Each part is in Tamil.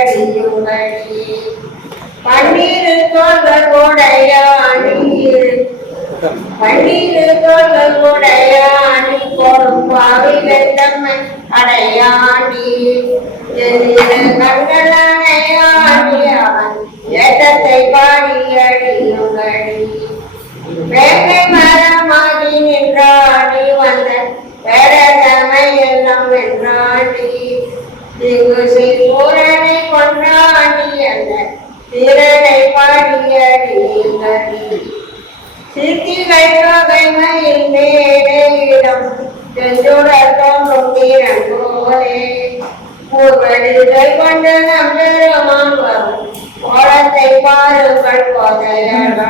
அடியுங்கடி பன்னீர் தோள்கள் உடையாணி பன்னீர் தோள்கள் உடையாணி கொடுப்பாவி வெந்தம்மை அடையாணி கண்களானையாணி அவன் ஏற்றத்தை பாடி அடியுங்கடி வேங்கை மரமாகி நின்றாடி வந்த வேடமை எல்லாம் வென்றாடி திங்கு சூரனை கொன்றாடி அந்த திறனை பாடியடி சித்திகை தொகைமையில் மேடையிடம் செஞ்சுடர் தோன்றும் தீரன் போலே பூர்வடிகை கொண்டு நம் பெருமான் வரும் கோலத்தை பாருங்கள் போதையாள்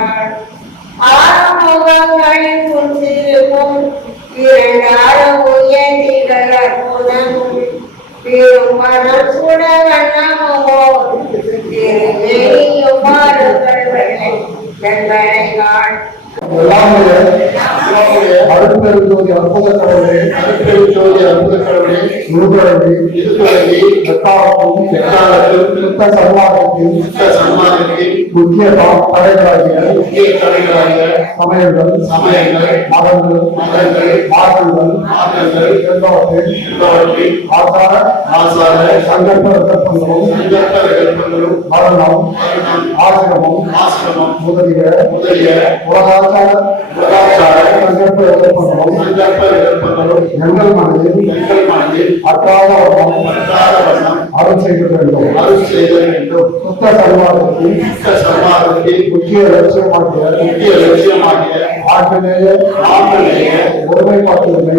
ஆறுமுகங்களின் முன்சிருக்கும் இரண்டாலும் உயர்ந்திகள் அற்புதமும் திருமணம் சுட வண்ணமோ திருமேனியும் பாருங்கள் வெண்களைகள் அருட்பெருஞ்சோதி அற்புத கடவுளே, அருட்பெருஞ்சோதி அற்புத கடவுளே, குருகுலவே, திருக்குறளே, எக்காலத்தும் எக்காலத்தில் திருத்த சன்மார்க்கத்தில் முக்கிய தடைகளாகிய சமயங்கள் மதங்கள் மாற்றங்கள் என்பவற்றில் ஆசார சங்கல்ப விகல்பங்களும் மரணம் ஆசிரமம் முதலிய உலகாச்சார சங்கல்ப விகல்பங்களும் எங்கள் மனதில் அற்றாத வண்ணம் அருள் செய்ய வேண்டும். சுத்த சன்மார்க்கத்தில் முக்கிய லட்சியமாகிய ஆற்றலேய ஒருமைப்பாட்டுமை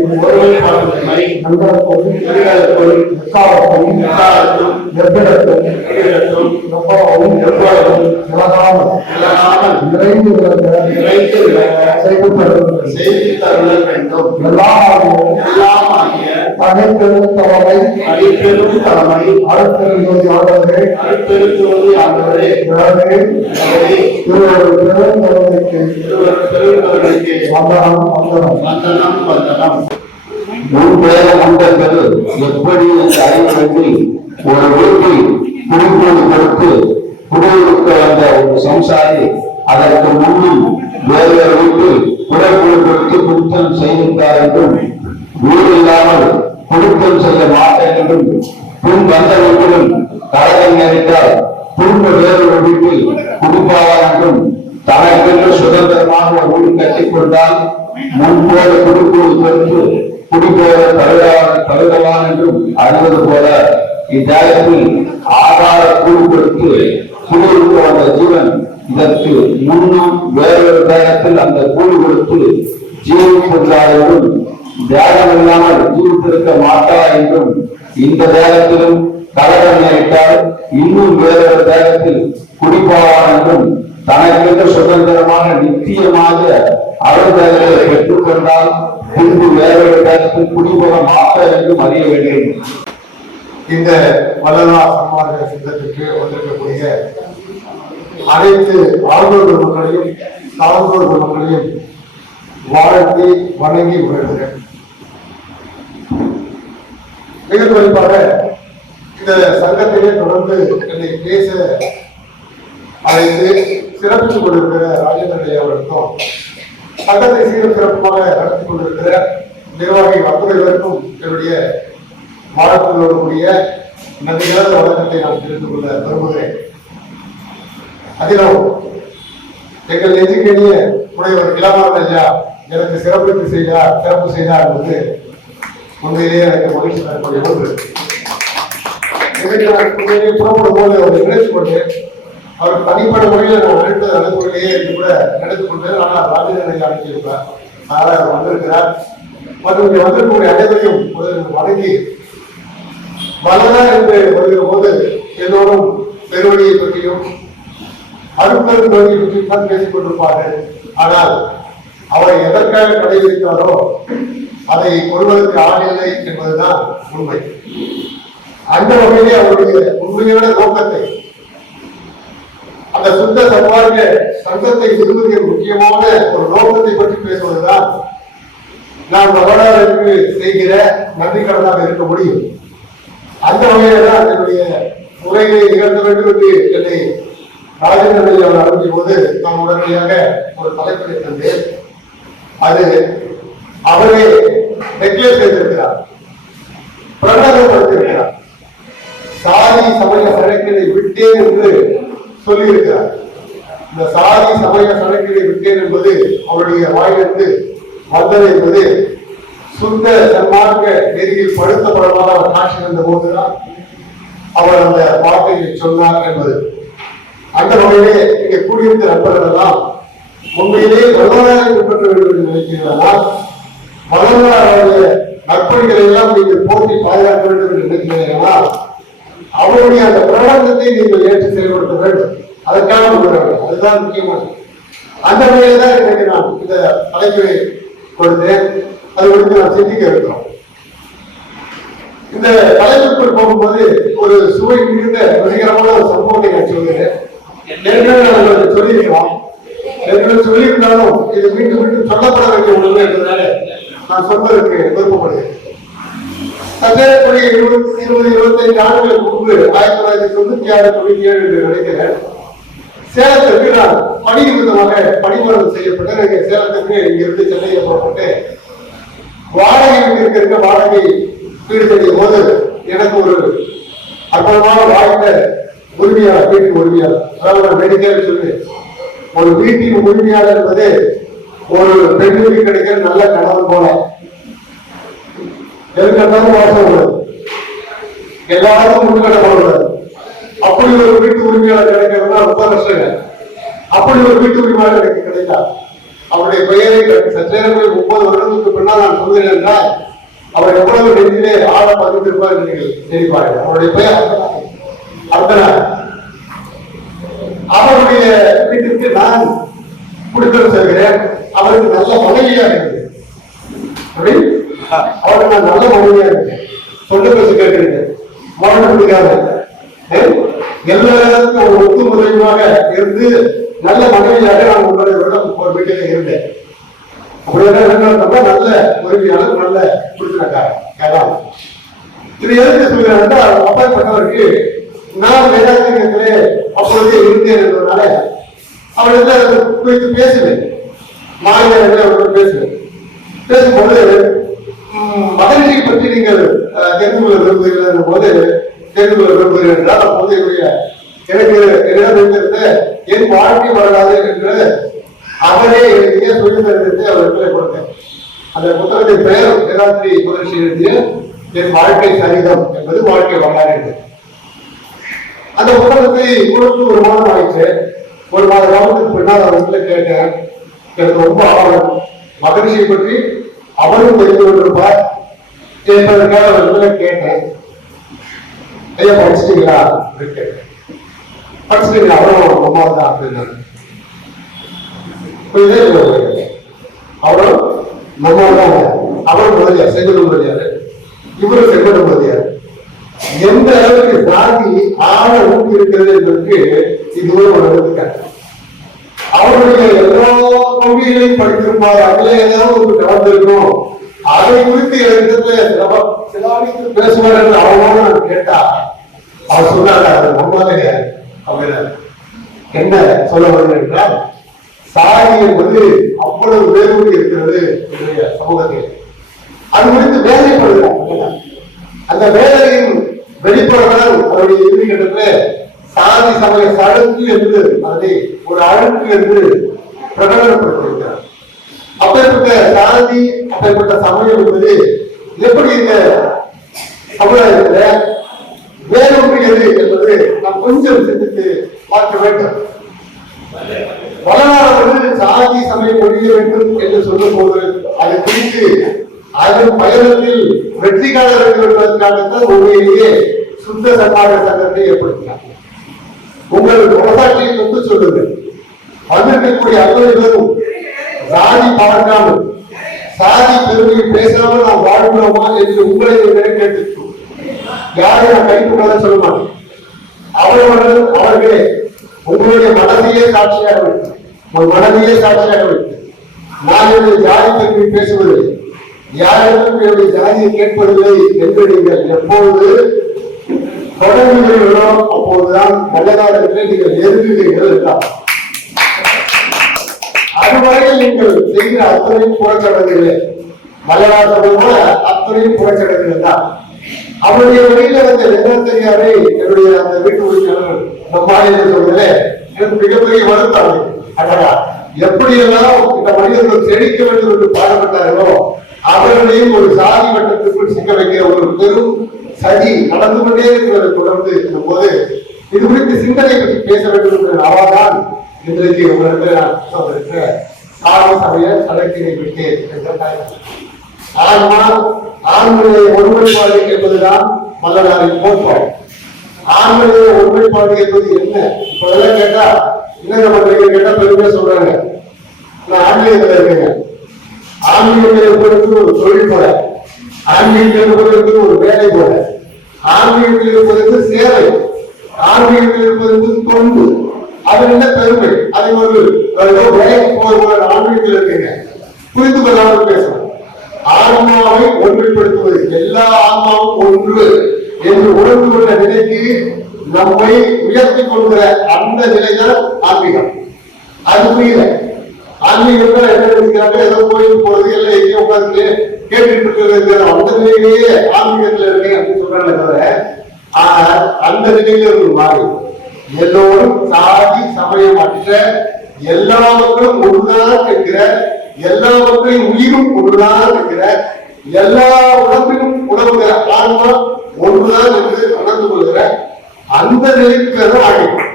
நண்பர்களுக்குள் எக்காலத்தும் எவ்விடத்தும் எவ்வளவும் விலகாமல் நிறைந்து செய்து தருள வேண்டும். எல்லாமாகிய தனிப்பெருந்தவரை அருட்பெருஞ்சோதி ஆண்டவரே முன்பேர எப்படி இந்த அறிவுரையில் ஒரு வீட்டில் குடிப்போடு கொடுத்து குடியிருக்க வந்த ஒரு சம்சாரி அதற்கு முன்னும் வேறொரு வீட்டில் குறைப்போடு கொடுத்து குடித்தம் செய்திருந்தார் என்றும் வீடு இல்லாமல் குடித்தம் செய்ய மாட்டேன் என்றும் பின் வந்த வீட்டிலும் கலகம் நேரிட்டால் திரும்ப வேறொரு வீட்டில் குடிப்பாவார் என்றும் தனக்கென்று சுதந்திரமாக வீடு கட்டிக் கொண்டால் முன்போது குடிப்போடு கொடுத்து குடிப்போத தழுதவான் என்றும் அறிவது போல இத்தேகத்தில் ஆதார கூடு கொடுத்து குடியிருக்க வந்த ஜீவன் இதற்கு முன்னும் வேறொரு தேகத்தில் அந்த கூடு கொடுத்து ஜீவிக்கின்றார் என்றும் தேகம் இல்லாமல் ஜீவித்திருக்க மாட்டார் என்றும் இந்த தேகத்திலும் கலகம் நேரிட்டால் இன்னும் வேறொரு தேகத்தில் குடிப்பாவான் என்றும் தனக்கென்று சுதந்திரமான நித்தியமாக அருள் தேகத்தை பெற்றுக் கொண்டால் பின்பு வேறொரு தேகத்தில் குடிபோக மாட்டார் என்றும் அறிய வேண்டும். இந்த வள்ளலா சன்மார்க்க சித்தத்திற்கு வந்திருக்கக்கூடிய அனைத்து ஆர்வலர் மக்களையும் சார்ந்தோர் மக்களையும் வாழ்த்தி வணங்கி வருகிறேன். மிக குறிப்பாக இந்த சங்கத்திலே தொடர்ந்து என்னை பேச அழைத்து சிறப்பித்துக் கொண்டிருக்கிற ராஜேந்திரன் அவர்களுக்கும் சங்கத்தை சீரும் சிறப்பாக நடத்தி கொண்டிருக்கிற நிர்வாகி அத்துறைகளுக்கும் என்னுடைய வாழ்க்கையோடு கூடிய நன்றியான வழக்கத்தை நான் தெரிந்து கொள்ள விரும்புகிறேன். அதிலும் எங்கள் நெஞ்சுக்கேணிய உடையவர் இளமான் ஐயா எனக்கு சிறப்பு செய்தார் என்பது உண்மையிலேயே எனக்கு மகிழ்ச்சி தரக்கூடிய ஒன்று. புறப்படும் போது அவரை நினைத்துக் கொண்டு அவர் தனிப்பட்ட முறையில் நான் நினைத்தது அனுப்புறையிலேயே கூட நினைத்துக் கொண்டு ஆனால் ராஜேந்திரன் ஐயா அனுப்பியிருக்கிறார். அதனால் அவர் வந்திருக்கிறார். மற்றும் இங்கே வந்திருக்கக்கூடிய அனைவரையும் வணங்கி வல்லதா என்று வருகிற போது எல்லோரும் பெருவழியை பற்றியும் அருட்பெரும் பற்றி தான் பேசிக் கொண்டிருப்பார்கள். ஆனால் அவரை எதற்காக கடைபிடித்தாரோ அதை கொள்வதற்கு ஆளில்லை என்பதுதான் உண்மை. அந்த வகையிலே அவருடைய உண்மையான நோக்கத்தை அந்த சுத்த சன்மார்க்க சங்கத்தை நிறுவதிய முக்கியமான ஒரு நோக்கத்தை பற்றி பேசுவதுதான் நாம் வரலாறுக்கு செய்கிற நன்றி கடனாக இருக்க முடியும். அந்த வகையில தான் என்னுடைய உரையை நிகழ்த்த வேண்டும் என்று என்னை ராஜேந்திரன் அவர் அனுப்பிய போது நான் உடனடியாக ஒரு தலைப்பை தந்தேன். அது அவரே டெக்ளேர் செய்திருக்கிறார், பிரகடனப்படுத்தியிருக்கிறார். சாதி சமய சடங்கினை விட்டேன் என்று சொல்லியிருக்கிறார். இந்த சாதி சமய சடங்கினை விட்டேன் என்பது அவருடைய வாயிலிருந்து வந்தது என்பது சுத்த சன்மார்க்க நெறியில் படுத்தப்படமாக அவர் காட்சி வந்த போதுதான் அவர் அந்த வார்த்தையை சொன்னார் என்பது. அந்த வகையிலே இங்கே கூடியிருந்த நண்பர்கள் எல்லாம் உண்மையிலே வல்லவராக பின்பற்ற வேண்டும் என்று நினைக்கிறீர்களா? வல்லவராருடைய நற்பணிகளை எல்லாம் நீங்கள் போற்றி பாதுகாக்க வேண்டும் என்று நினைக்கிறீர்களா? அவருடைய அந்த பிரபந்தத்தை நீங்கள் ஏற்று செயல்படுத்த வேண்டும். அதற்காக வேண்டும். அதுதான் முக்கியமானது. அந்த வகையில தான் இன்றைக்கு நான் இந்த தலைப்பை கொடுத்தேன். அது குறித்து நாம் சிந்திக்க இருக்கிறோம். இந்த தலைப்புக்குள் போகும்போது ஒரு சுவை மிகுந்த வெற்றிகரமான ஒரு சம்பவத்தை நான் சொல்கிறேன். சொல்லியிருக்கலாம், சொல்லியிருந்தாலும் இது மீண்டும் மீண்டும் சொல்லப்பட வேண்டிய ஒன்று என்பதனால நான் சொல்வதற்கு விருப்பப்படுகிறேன். சந்தேகப்படி 20-25 ஆண்டுகளுக்கு முன்பு 1996-97 என்று நினைக்கிறேன், சேலத்திற்கு நான் பணி நிமித்தமாக பணிமாற்றம் செய்யப்பட்டேன். சேலத்துக்கு இங்கிருந்து சென்னையை புறப்பட்டு வாடகை வீட்டிற்கு இருக்க வாடகை வீடு செய்யும் போது எனக்கு ஒரு அற்புதமான வாய்ந்த உரிமையாளர், வீட்டின் உரிமையாளர், அதாவது மெடிக்கல் சொல்லி ஒரு வீட்டின் உரிமையாளர் என்பது ஒரு பெண்ணுக்கு கிடைக்கிற நல்ல கணவன் போல. எதுக்கெல்லாம் வாசம் உள்ளது, எல்லாருக்கும் முன்கடை. அப்படி ஒரு வீட்டு உரிமையாளர் கிடைக்கிறதுனா ரொம்ப கஷ்டம். அப்படி ஒரு வீட்டு உரிமையாளர் எனக்கு கிடைத்தார். அவருடைய பெயரை சற்றேரங்கள் 30 வருடத்துக்கு பின்னால் நான் சொல்கிறேன் என்றால் அவர் எவ்வளவு நெஞ்சிலே ஆழ பதிந்திருப்பார் என்று நீங்கள் தெரிவிப்பார்கள். அவருடைய பெயர் அர்த்தனார். அவருடைய வீட்டிற்கு நான் குடித்தரம் செல்கிறேன். அவருக்கு நல்ல மனைவியா இருந்தது. அவருக்கு நான் நல்ல மனைவியா இருந்தேன். சொந்த பேசு கேட்கிறேன், மகன் கொடுக்காது, எல்லா இடத்துக்கும் ஒரு ஒத்து முதலியமாக இருந்து நல்ல மனைவியாக நான் உங்களுடைய ஒரு வீட்டில இருந்தேன். நல்ல உரிமையாளர், நல்ல குடித்தனக்காரர். இது எதுக்கு சொல்கிறேன், அப்பேற்பட்டவருக்கு நான் வேதாந்திரத்திலே அப்பொழுதே இருந்தேன் என்பதனால அவரிடத்தில் குறித்து பேசுவேன். மாநில பேசுவேன். பேசும்போது மகிழ்ச்சியை பற்றி நீங்கள் தெரிந்து கொள்ள விரும்புகிறீர்கள் போது தெரிந்து கொள்ள விரும்புகிறேன் என்றால் அப்போது எனக்கு என்னிடம் இருந்திருந்த என் வாழ்க்கை வரலாறு என்று அவரே எழுதிய சுயதரிசனத்தை அவர் கொடுத்தேன். அந்த புத்தகத்தின் பெயர் வேதாந்திரி புரட்சி எழுதிய என் வாழ்க்கை சரிதம் என்பது வாழ்க்கை வரலாறு என்று. அந்த புத்தகத்தை கொடுத்து ஒரு மாதம் ஆயிடுச்சு. ஒரு மாத காலத்துக்கு பின்னால் அவர்களை கேட்டேன். எனக்கு ரொம்ப ஆர்வம், மகிழ்ச்சியை பற்றி அவரும் தெரிந்து கொண்டிருப்பார் என்பதற்காக அவர்களை கேட்டேன். ஐயா படிச்சிட்டீங்களா கேட்டேன். படிச்சிட்டீங்களா? அவரும் அம்மா தான் அப்படின்னாரு. அவரும் நம்ம தான். அவரும் முதலியார், செங்கல் முதலியார், இவரும் செங்கல் முதலியார். எந்த அளவுக்கு சாதி ஆழ ஊக்கி இருக்கிறது என்பதற்கு இதுவே ஒரு எடுத்துக்காட்டு. அவருடைய எல்லா கொள்கைகளையும் படித்திருப்பார். அதுல ஏதாவது ஒரு கலந்திருக்கும். அதை குறித்து எனக்கு பேசுவார் என்று அவனோட நான் கேட்டா அவர் சொன்னாங்க, அது நம்ம கிடையாது. அவங்க என்ன சொல்ல வருது என்றால், சாதி என்பது அவ்வளவு வேறுபட்டு இருக்கிறது என்னுடைய சமூகத்தில். அது குறித்து வேலைப்படுகிறார். அந்த வேலையின் வெளிப்பாடுகள் அவருடைய இறுதி கட்டத்தில் சாதி சமய சடங்கு என்று அதை ஒரு அழுக்கு என்று பிரகடனப்படுத்தியிருக்கிறார். அப்பேற்பட்ட சாதி, அப்பேற்பட்ட சமயம் என்பது எப்படி இந்த சமுதாயத்துல வேறுபடுகிறது என்பது நாம் கொஞ்சம் சிந்தித்து பார்க்க வேண்டும். வரலாறு சாதி சமயம் ஒழிய வேண்டும் என்று சொல்லும் போது அதை குறித்து அதன் பயணத்தில் வெற்றிகாரர்கள் என்பதற்காகத்தான் உண்மையிலேயே சுத்த சன்மார்க்க சங்கத்தை ஏற்படுத்தினார். உங்கள் மனசாட்சியை கொண்டு சொல்லுங்கள். வந்திருக்கக்கூடிய அத்தனை பேரும் சாதி பார்க்காமல், சாதி பெருமையை பேசாமல் நாம் வாழ்கிறோமா என்று உங்களை கேட்டு யாரையும் நான் கைக்குள்ளதை சொல்ல மாட்டேன். அவர்களே உங்களுடைய மனதையே சாட்சியாக வைத்து, உங்கள் மனதையே சாட்சியாக வைத்து, நான் என்னுடைய ஜாதி பெருமையை பேசுவதில்லை, யாருக்கும் என்னுடைய ஜாதியை கேட்பதில்லை என்று நீங்கள் எப்பொழுது தொடங்குகிறீர்களோ அப்போதுதான் நல்லதாரத்தை நீங்கள் நெருங்குகிறீர்கள் என்றார். அதுவரையில் நீங்கள் செய்கிற அத்தனை புறச்சடங்குகளே மலையாளத்தை கூட அத்தனை புறச்சடங்குகள் தான். அவருடைய வழியில் அந்த நெருங்கத்தறியாரை என்னுடைய அந்த வீட்டு உறுப்பினர் நம்மாலே சொல்வதிலே எனக்கு மிகப்பெரிய வருத்தம். அடடா, எப்படியெல்லாம் இந்த மனிதர்கள் செழிக்க வேண்டும் என்று பாடுபட்டார்களோ அவர்களையும் ஒரு சாதி வட்டத்திற்குள் சிக்க வைக்கிற ஒரு பெரும் சதி நடந்து கொண்டே இருக்கிறதை தொடர்ந்து இருக்கும் போது இது குறித்து சிந்தனை பற்றி பேச வேண்டும் என்ற அவாதான் இன்றைக்கு உங்களுக்கு நான் சொல்லிருக்கிற சாதி சமய சடக்கினை விட்டு ஆண்களுடைய ஒருமைப்பாடு என்பதுதான் மல்லனாரின் கோட்பாடு. ஆண்களுடைய ஒருமைப்பாடு என்பது என்ன? இப்ப எல்லாம் கேட்டா என்ன பண்றீங்க கேட்டா பெருமையா சொல்றாங்க, நான் ஆன்மீகத்துல இருக்கேங்க. ஆன்மீகத்தில் இருப்பதற்கு ஒரு தொழில் போல, ஆன்மீகத்தில் இருப்பதற்கு ஒரு வேலை போல, ஆன்மீகத்தில் இருப்பதற்கு சேவை, ஆன்மீகத்தில் இருப்பதற்கு தொண்டு. அது என்ன பெருமை? அதை ஒரு வேலைக்கு போகிற ஆன்மீகத்தில் இருக்கீங்க. புரிந்து கொள்ளாமல் பேசணும். ஆன்மாவை ஒன்றுபடுத்துவது, எல்லா ஆன்மாவும் ஒன்று என்று உணர்ந்து கொண்ட நிலைக்கு நம்மை உயர்த்தி கொள்கிற அந்த நிலைதான் ஆன்மீகம். அது புரியல. ஆன்மீகம் என்ன நினைக்கிறாங்க, ஏதோ கோயிலுக்கு போறது எல்லாம் எங்கேயும் உட்கார்ந்து கேட்டுட்டு இருக்கிற அந்த நிலையிலேயே ஆன்மீகத்துல இருக்கேன் அப்படின்னு சொல்றாங்க தவிர அந்த நிலையில ஒரு மாறி எல்லோரும் சாதி சமயம் அற்ற எல்லாவற்றும் ஒன்றுதான் இருக்கிற, எல்லாவற்றையும் உயிரும் ஒன்றுதான் இருக்கிற, எல்லா உடம்பிலும் உணவுகிற ஆன்மா ஒன்றுதான் என்று உணர்ந்து கொள்கிற அந்த நிலைக்கு தான் ஆகிடும்.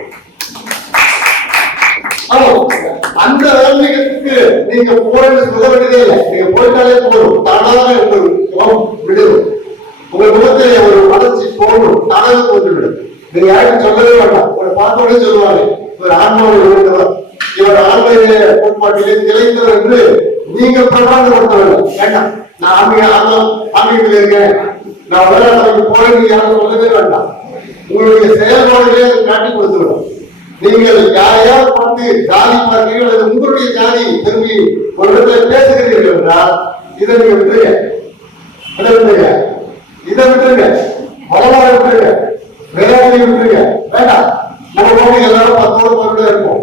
அந்த ஆன்மீகத்துக்கு நீங்க போறது சொல்ல வேண்டியதே இல்லை. நீங்க போயிட்டாலே போதும், தானாக விடுது. உங்க முகத்திலே ஒரு வளர்ச்சி போகணும், தானாக போட்டு விடும். நீங்க யாருக்கும் சொல்லவே வேண்டாம். ஒரு பார்த்தோடனே சொல்லுவாங்க, இவர் ஆன்மாவை உணர்ந்தவர், இவர் ஆன்மீக கோட்பாட்டிலே திளைத்தவர் என்று நீங்க பிரபாகப்படுத்தவில்லை. வேண்டாம், நான் ஆன்மீகத்தில் இருக்கேன், நான் வரலாற்று போறேன், நீங்க யாரும் சொல்லவே வேண்டாம். உங்களுடைய செயல்பாடுகளே காட்டி கொடுத்துவிடும். நீங்கள் யாரையாவது பார்த்து ஜாதி பார்க்கிறீர்கள் அல்லது உங்களுடைய ஜாதி திரும்பி ஒரு இடத்துல பேசுகிறீர்கள் என்றால் இதை நீங்க விட்டுருங்க, இதை விட்டுருங்க, வரலாறு விட்டுருங்க, வேளாண்மை விட்டுருங்க. வேண்டாம், நம்ம போய் எல்லாரும் 10 இருப்போம்.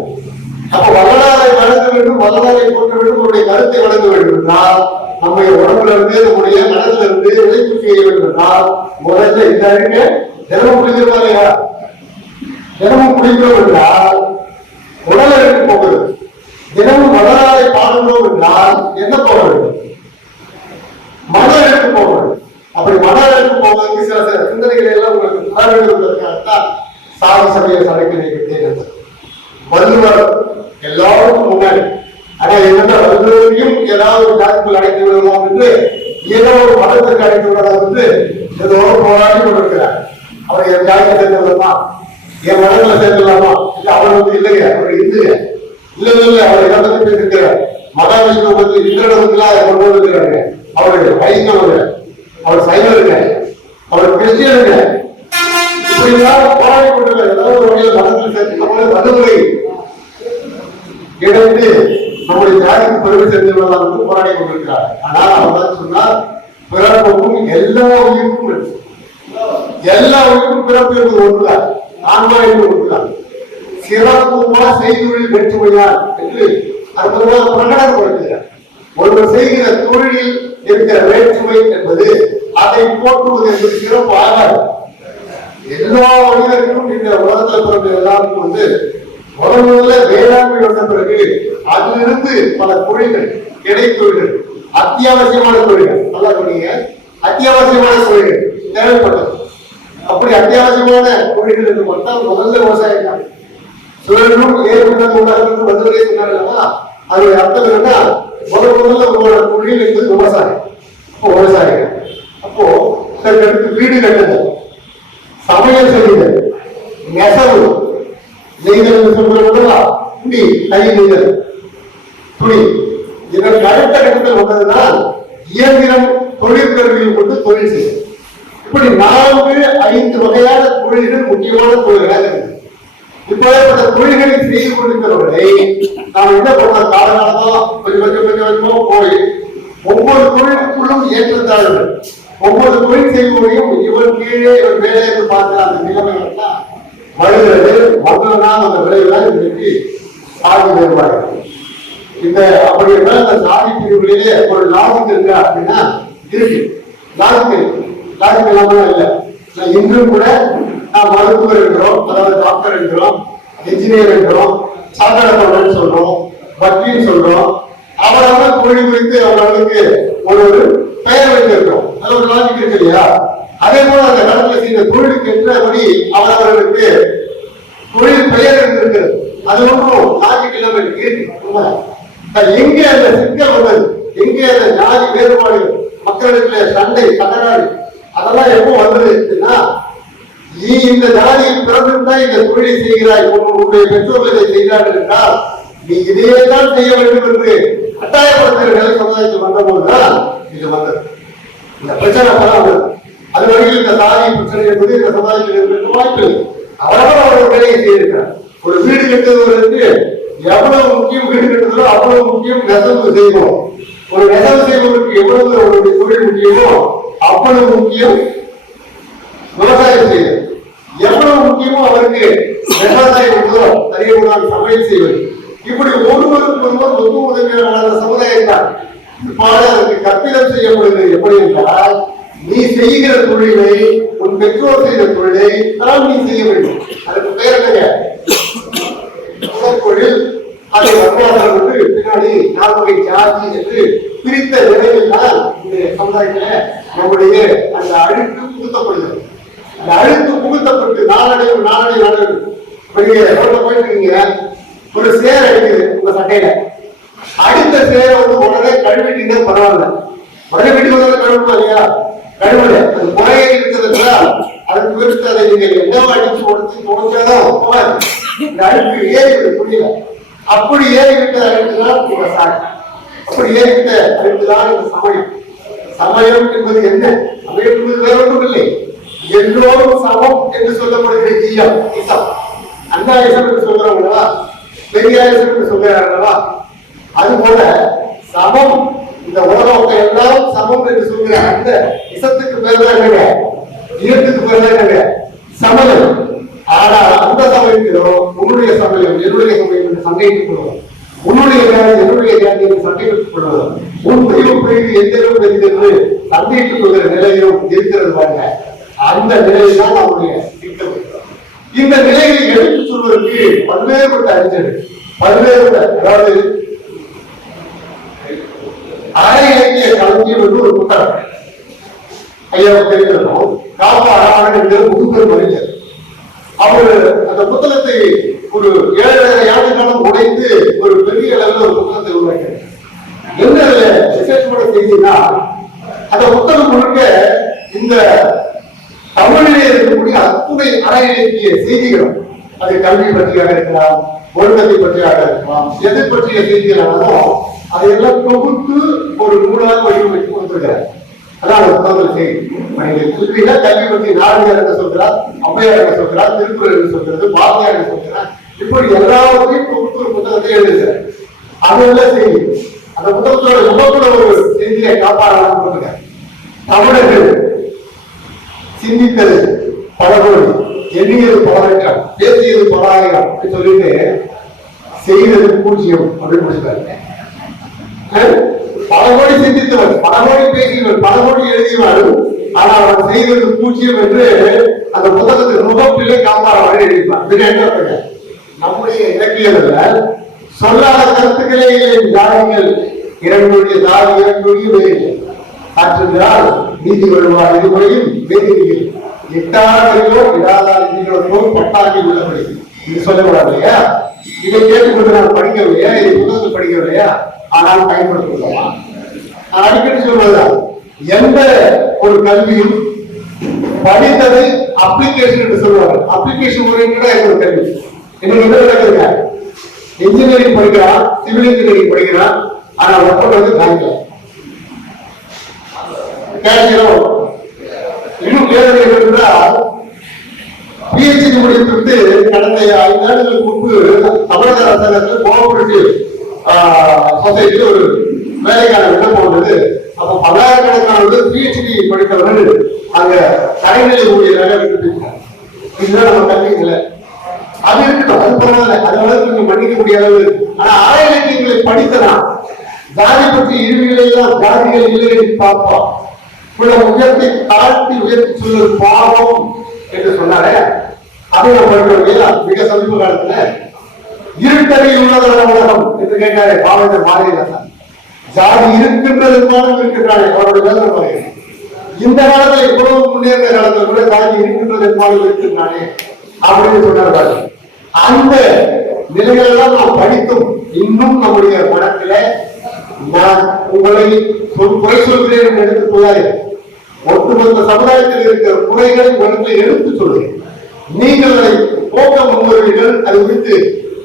அப்ப வரலாறை வழங்க வேண்டும், வரலாறை போற்ற வேண்டும், நம்முடைய கருத்தை வழங்க வேண்டும் என்றால் நம்முடைய உடம்புல இருந்து நம்முடைய மனதில இருந்து விளைப்பு செய்ய வேண்டும் என்றால் முதல்ல இந்த அறிக்கை தினமும் புரிஞ்சிருப்பா இல்லையா? தினமும் குடிக்கிறோம் என்றால் உடல் எடுத்து போகிறது. தினமும் வரலாறை பாடுகிறோம் என்றால் என்ன போக வேண்டும்? மனம் எடுத்து போக வேண்டும். அப்படி மனம் எடுத்து போவதற்கு சில சிந்தனைகளை எல்லாம் உங்களுக்கு தர வேண்டும் என்பதற்காகத்தான் சாதி சமய சடக்கினை விட்டேன். வள்ளுவர் எல்லாருக்கும் முன்னாடி ஆனா என்னென்ன வள்ளுவரையும் ஏதாவது ஒரு ஜாதிக்குள் அடைத்து விடலாம் என்று, ஏதோ ஒரு மதத்திற்கு அடைத்து விடலாம் என்று ஏதோ போராடி கொண்டிருக்கிறார். அவர் என் ஜாதியை சேர்ந்துள்ளமா, என் மனதில் சேர்ந்துடலாமா? இல்ல அவர் இல்லைங்க, அவர் இந்துங்க. இல்ல அவர் இடத்துல பேசிருக்கிறார். மகாவிஷ்ணு இந்திரத்துல கொண்டு வந்திருக்கிறாங்க. அவருடைய வைஷ்ணவங்க, அவர் சைவருங்க, அவர் கிறிஸ்டியனுங்க. இப்படி போராடி கொண்டிருக்கிறார். ஏதாவது ஒரு வகையில் மனதில் சேர்த்து நம்மளை வலுவை இணைந்து நம்முடைய ஜாதிக்கு பெருமை சேர்ந்து விடலாம் என்று போராடி கொண்டிருக்கிறார். ஆனால் அவர் தான் சொன்னார், பிறப்புக்கும் எல்லா உயிருக்கும் எல்லா உயிருக்கும் பிறப்பு என்பது ஒன்றுதான், ஆன்மா என்று ஒன்றுதான். சிறப்புமா செய்தொழில் வேற்றுமையார் என்று அற்புதமாக பிரகடனப்படுத்துகிறார். ஒருவர் செய்கிற தொழிலில் இருக்கிற வேற்றுமை என்பது அதை போற்றுவது என்பது சிறப்பு ஆகாது. எல்லா மனிதர்களும் இந்த உலகத்தில் பிறந்த எல்லாருக்கும் முதல்ல வேளாண்மை வந்த பிறகு அதிலிருந்து பல தொழில்கள், இடைத்தொழில்கள், அத்தியாவசியமான தொழில்கள், நல்லா சொன்னீங்க, அத்தியாவசியமான தொழில்கள் தேவைப்பட்டது. அப்படி அத்தியாவசியமான தொழில்கள் என்று பார்த்தால் முதல்ல விவசாயம் தான். சுழலும் ஏற்பட்ட வந்தவரே சொன்னார்களா, அதனுடைய அர்த்தம் என்னன்னா முதல்ல உங்களோட தொழில் என்பது விவசாயம். அப்போ விவசாயிகள், அப்போ அடுத்து வீடு கட்டுதல், சமையல் செய்யுதல், நெசவு நெய்தல் சொல்றா, துணி கை நெய்தல், துணி, இதற்கு அடுத்த கட்டத்தில் வந்ததுனால் இயந்திரம், தொழிற்கருவிகள் கொண்டு தொழில் செய்யும். இப்படி 4-5 வகையான தொழில்கள் முக்கியமான தொழில்களாக இருக்கு. இப்படிப்பட்ட தொழில்களை செய்து கொண்டிருக்கிறவர்களை நாம் என்ன பண்ண காலகாலமா கொஞ்சம் போய் ஒவ்வொரு தொழிலுக்குள்ளும் ஏற்றத்தாழ்வுகள், ஒவ்வொரு தொழில் செய்வோரையும் இவன் கீழே இவன் மேலே இருந்து பார்க்கிற அந்த நிலைமைகள்லாம் வருகிறது. ஒன்றுதான் அந்த விளைவுதான் இன்றைக்கு சாதி வேறுபாடு. இந்த அப்படி என்றால் அந்த சாதி பிரிவுகளிலே ஒரு லாஜிக் இருக்கா அப்படின்னா இருக்கு. லாஜிக் இல்லாம இல்லை. இன்றும் கூட நாம் மருத்துவர் என்கிறோம், அதாவது டாக்டர் என்கிறோம், என்ஜினியர் என்கிறோம், சாதாரண சொல்றோம், வக்கீல் சொல்றோம். அவரவர் தொழில் குறித்து அவர்களுக்கு ஒரு பெயர் வைத்திருக்கிறோம். அது ஒரு லாஜிக் இருக்கு இல்லையா? அதே போல அந்த காலத்துல செய்த தொழிலுக்கு என்றபடி அவரவர்களுக்கு தொழில் பெயர் இருக்கிறது. அது ஒன்றும் லாஜிக் இல்லாம இருக்கு. எங்கே அந்த சிக்கல் வந்தது, எங்கே அந்த ஜாதி வேறுபாடு, மக்களுக்கு சண்டை தகராறு, அதெல்லாம் எப்போ வந்ததுன்னா, நீ இந்த ஜாதியில் பிறந்திருந்தா இந்த தொழிலை செய்கிறாய், உன்னுடைய பெற்றோர்கள் இதை செய்கிறார்கள் என்றால் நீ இதையே தான் செய்ய வேண்டும் என்று கட்டாயப்படுத்துகிற நிலை சமுதாயத்தில் வந்த போதுதான் இது வந்தது. இந்த பிரச்சனை வந்தது. அது வரையில் இந்த சாதி பிரச்சனை என்பது இந்த சமுதாயத்தில் இருக்கிறது வாய்ப்பு. அவரவர் அவர்கள் வேலையை செய்திருக்கிறார். ஒரு வீடு கட்டுவதற்கு எவ்வளவு முக்கியம் வீடு கட்டுதலோ அவ்வளவு முக்கியம் நெசவு செய்வோம். ஒரு நெசவு செய்வதற்கு எவ்வளவு அவருடைய தொழில் முக்கியமோ அவ்வளவு முக்கியம் விவசாயம் செய்வது. எவ்வளவு முக்கியமோ அவருக்கு விவசாயம் என்பதோ அறியக்கூடாது சமையல் செய்வது. இப்படி ஒருவருக்கு ஒருவர் ஒத்து உதவியான சமுதாயத்தான் அதற்கு கற்பிதம் செய்யப்படுகிறது. எப்படி என்றால், நீ செய்கிற தொழிலை உன் பெற்றோர் செய்த தொழிலை தான் நீ செய்ய வேண்டும். அதுக்கு பெயர் என்னங்க? தொழில். அதை வருமானம் கொண்டு பின்னாடி நால்வகை ஜாதி என்று பிரித்த நிலையில் தான் இந்த சமுதாயத்துல நம்முடைய அந்த அழுக்கு புகுத்தப்படுகிறது. அந்த அழுக்கு புகுத்தப்பட்டு நாளடைவு போயிட்டு இருக்கீங்க, ஒரு சேர் அடிக்குது உங்க சட்டையில. அடுத்த சேரை உடனே கழுவிட்டீங்க, பரவாயில்ல. உடனே வீட்டுக்கு வந்து கழுவணும் இல்லையா? கழுவல. அது முறையை இருக்கிறதுல அதுக்கு விருத்து அதை நீங்க என்ன அடிச்சு உடச்சு தொடச்சாதான் போவாது. இந்த அழுக்கு ஏறிவிடு புரியல. அப்படி ஏறிவிட்ட அழுக்குதான் உங்க சாட்சி. அப்படி ஏறிவிட்ட அழுக்குதான் இந்த சமயம். சமயம் என்பது என்ன? சமயம் என்பது வேற ஒன்றும் இல்லை. எல்லோரும் சமம் என்று சொல்லப்படுகிற ஜீயம் இசம். அண்ணா இசம் என்று சொல்றாங்களா, பெரியாரிசம் என்று சொல்கிறார்களா? அது போல சமம், இந்த உலகம் எல்லாம் சமம் என்று சொல்கிற அந்த இசத்துக்கு பேர் தான் என்னங்க? இயத்துக்கு பேர் தான் என்னங்க? சமயம். ஆனால் அந்த சமயத்திலும் உன்னுடைய சமயம் என்னுடைய சமயம் என்று சண்டையிட்டுக் கொள்வோம். உன்னுடைய ஜாதி என்னுடைய ஜாதி என்று சண்டையிட்டுக் கொள்வோம். உன் பிரிவு பிரிவு எந்த அளவு என்று சண்டையிட்டுக் கொள்கிற நிலையிலும் இருக்கிறது பாருங்க. அந்த நிலையில் தான் நம்முடைய திட்டம். இந்த நிலையை எடுத்து சொல்வதற்கு பல்வேறுபட்ட அறிஞர்கள், பல்வேறுபட்ட, அதாவது அரை இலக்கிய களஞ்சியம் என்று ஒரு புத்தகம் ஐயாவுக்கு தெரிந்திருக்கும். காப்பா அழகான என்கிற முதுபெரும் அறிஞர். அவர் அந்த புத்தகத்தை ஒரு 7.5 ஆண்டு காலம் உடைத்து ஒரு பெரிய அளவில் ஒரு புத்தகத்தை உருவாக்கிறார். என்ன விசேஷமான செய்தினா, அந்த புத்தகம் முழுக்க இந்த தமிழிலே இருக்கக்கூடிய அத்துணை அரை இலக்கிய செய்திகள், அது கல்வி பற்றியாக இருக்கலாம், ஒழுக்கத்தை பற்றியாக இருக்கலாம், எதை பற்றிய செய்திகளாலும் அதையெல்லாம் தொகுத்து ஒரு நூலாக வடிவமைத்து கொடுத்திருக்கிறார். அதான் அந்த புத்தகத்தில் செய்தி. கல்வி பற்றி நாடுகார் என்ன சொல்கிறார், அம்மையார் என்ன சொல்கிறார், திருக்குறள் என்ன சொல்கிறது, பாரதியார் என்ன சொல்கிறார், இப்படி எல்லாவற்றையும் தொகுத்து ஒரு புத்தகத்தை எழுதுகிறார். அதெல்லாம் செய்தி. அந்த புத்தகத்தோட முகப்புல ஒரு செய்தியை காப்பாளர் கொடுக்கிறார். தமிழர்கள் சிந்தித்தது பல கோடி, எண்ணியது பல லட்சம், பேசியது 10,000 அப்படின்னு சொல்லிட்டு செய்தது 0 அப்படின்னு முடிச்சுட்டாரு. பல கோடி சிந்தித்தவர், பல கோடி பேசியவர், பல கோடி எழுதியவர், ஆனால் அவர் செய்தது 0 என்று அந்த புத்தகத்தின் முகப்பிலே காப்பாளர் எழுதிப்பார். நம்முடைய இலக்கியங்கள் சொல்லாத கருத்துக்களே இல்லை. ஜாதிகள் இரண்டுடைய ஜாதி இரண்டுடைய வேறு ஆற்றுகிறார். நீதி வருவார் இதுமுறையில் வேதிகள் எட்டாளர்களோ இடாதார நீதிகளோ பட்டாக்கி உள்ளபடி இது சொல்லக்கூடாது இல்லையா? இதை கேட்டுக்கொண்டு நான் படிக்கவில்லையா, இதை புத்தகத்தில் படிக்கவில்லையா? ஆனால் பயன்படுத்தலாமா? நான் அடிக்கடி சொல்வதுதான், எந்த ஒரு கல்வியும் படித்ததை அப்ளிகேஷன் என்று சொல்லுவாங்க. அப்ளிகேஷன் ஓரியன்டா ஒரு கல்வி. இன்னைக்கு என்ன நடக்குதுங்க? இன்ஜினியரிங் படிக்கிறான், சிவில் இன்ஜினியரிங் படிக்கிறான், ஆனா ஒப்பந்தம் வந்து பேங்க்ல இன்னும் வேதனை என்றால், பிஹெச்டி முடித்துவிட்டு கடந்த 5 ஆண்டுகளுக்கு முன்பு தமிழக அரசாங்கத்தில் கோஆபரேட்டிவ் சொசைட்டியில் ஒரு வேலைக்கான விண்ணப்பம் வந்தது. அப்போ பல்லாயிரக்கணக்கானவர்கள் PhD படித்தவர்கள் அங்க கலைநிலை ஊழியராக இருந்திருக்கிறார். இதுதான் நம்ம கல்விகளை அது இருக்கட்டும், அது பரவாயில்ல, அது அளவுக்கு நீங்க மன்னிக்க முடியாத அளவு. ஆனா ஆய இலக்கியங்களை படித்தனா ஜாதி பற்றி இருவிகளை எல்லாம் ஜாதிகள் இல்லை என்று பார்ப்போம். உயர்த்தி தாழ்த்தி உயர்த்தி சொல்வது பாவம் என்று சொன்னாரே, அதை நம்ம படிக்கிறோம். மிக சமீப காலத்துல இருட்டறையில் உள்ளதோட உலகம் என்று கேட்டாரே பாவத்தை மாறினார். ஜாதி இருக்கின்றது மாதம் இருக்கின்றானே அவருடைய வேதனை பாருங்க. இந்த காலத்துல இவ்வளவு முன்னேற்ற காலத்துல கூட ஜாதி இருக்கின்றது மாதம் இருக்கின்றானே அப்படின்னு சொன்னார்கள். அந்த நிலைகளெல்லாம் நாம் படித்தும் இன்னும் நம்முடைய மனத்தில நான் உங்களை குறை சொல்கிறேன் என்று எடுத்துக் கொள்ளாதீர்கள். ஒட்டுமொத்த சமுதாயத்தில் இருக்கிற குறைகளை உங்களுக்கு எடுத்து சொல்லுங்கள். நீங்கள் அதை போக்க முன்வருவீர்கள். அதை குறித்து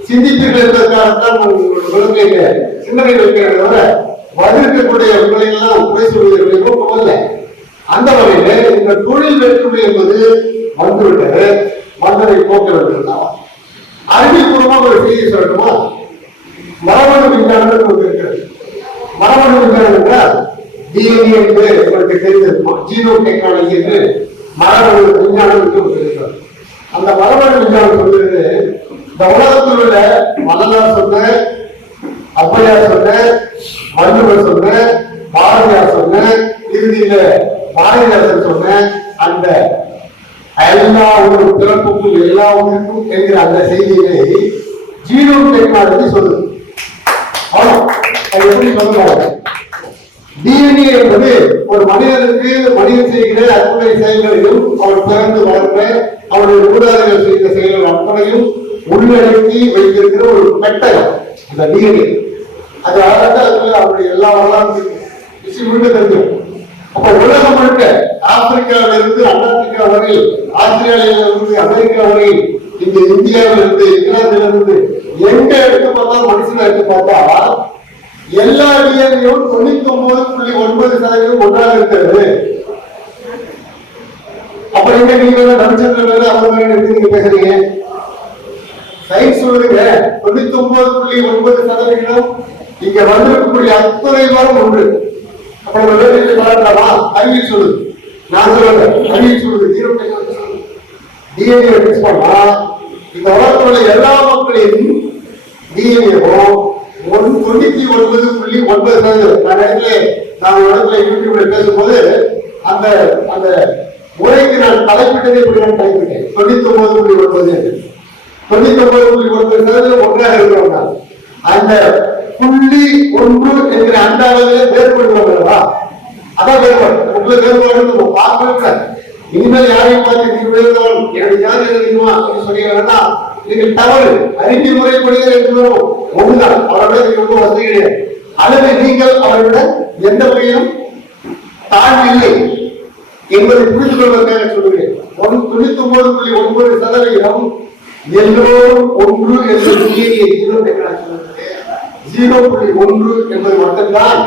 சிந்திப்பீர்கள் என்பதற்காகத்தான் உங்களுடைய சிந்தனை வைக்கிறத விட வந்திருக்கக்கூடிய உங்களை எல்லாம் குறை சொல்வதற்கு நோக்கமல்ல. அந்த வகையில இந்த தொழில் வேற்றுமை என்பது வந்துவிட்டது. வந்ததை போக்க வேண்டும். அறிவியல் பூர்வமாக ஒரு செய்தி சொல்லணுமா? மரபணு விஞ்ஞானம் இருக்கிறது. மரபணு விஞ்ஞானம் என்றால் DNA என்று உங்களுக்கு தெரிந்திருக்கும். ஜீனோ டெக்னாலஜி என்று மரபணு விஞ்ஞானம் என்று இருக்கிறது. அந்த மரபணு விஞ்ஞானம் சொல்றது இந்த உலகத்தில் உள்ள மன்னலார் சொன்ன, ஔவையார் சொன்ன, வள்ளுவர் சொன்ன, பாரதியார் சொன்ன, இறுதியில பாரதியார் சொன்ன அந்த எல்லா ஒரு பிறப்புக்கும் எல்லா உயிருக்கும் என்கிற அந்த செய்தியை ஜீனோ டெக்னாலஜி சொல்லுது. எப்படி சொல்லுவாங்க? DNA என்பது ஒரு மனிதனுக்கு மனிதன் செய்கிற அத்தனை செயல்களையும், அவர் பிறந்து வளர்ந்த அவருடைய மூதாதையர்கள் செய்த செயல்கள் அத்தனையும் உள்ளடக்கி வைத்திருக்கிற ஒரு பெட்டகம் அந்த DNA. அது அழகாக அவருடைய எல்லா வரலாறு விஷயம் முழுக்க தெரியும். அப்ப உலகம் முழுக்க ஆப்பிரிக்காவில இருந்து அண்டார்டிகா வரையில், ஆஸ்திரேலியாவில இருந்து அமெரிக்கா வரையில், இங்க இந்தியாவில இருந்து இங்கிலாந்துல இருந்து எங்க எடுத்து பார்த்தாலும் மனுஷனை எடுத்து பார்த்தா எல்லா டிஎன்ஏவும் 99.9% ஒன்றாக இருக்கிறது. அப்புறம் எங்க நீங்க நட்சத்திரம் அவர் எடுத்து நீங்க பேசுறீங்க? சயின்ஸ் சொல்லுங்க 99.9% இங்க வந்திருக்கக்கூடிய அத்தனை வாரம் ஒன்று. அப்புறம் வளரலாமா? அறிவியல் சொல்லுது. நான் சொல்லுங்க, அறிவியல் சொல்லுது. DNA பிக்ஸ் பண்ணா இந்த உலகத்துல எல்லா மக்களையும் டிஎன்ஏவும் 99.9%. நான் இடத்துல யூடியூப்ல பேசும்போது அந்த அந்த உரைக்கு நான் தலைப்பிட்டதை இப்படி நான் தலைப்பிட்டேன். 99.9% ஒன்றாக இருக்கிறவங்க அந்த 0.1 என்கிற அந்த அளவில் வேறுபடுவாங்களா? அதான் வேறுபாடு. உங்களுக்கு வேறுபாடு பார்க்க இனிமேல் யாரையும் பார்த்து நீங்க வேறுபாடு எனக்கு யார் எழுதிக்குமா அப்படின்னு சொன்னீங்கன்னா நீங்கள் தவறு. அறிக்கை முறைப்படுகிற என்பதும் ஒன்றுதான். அவரோட ரொம்ப வசதி கிடையாது. அல்லது நீங்கள் அவரோட எந்த வகையிலும் தாழ்வு இல்லை என்பதை புரிந்து கொள்வதற்காக சொல்லுகிறேன். 99.9% எல்லோரும் ஒன்று என்று 0.1 என்பது மட்டும்தான்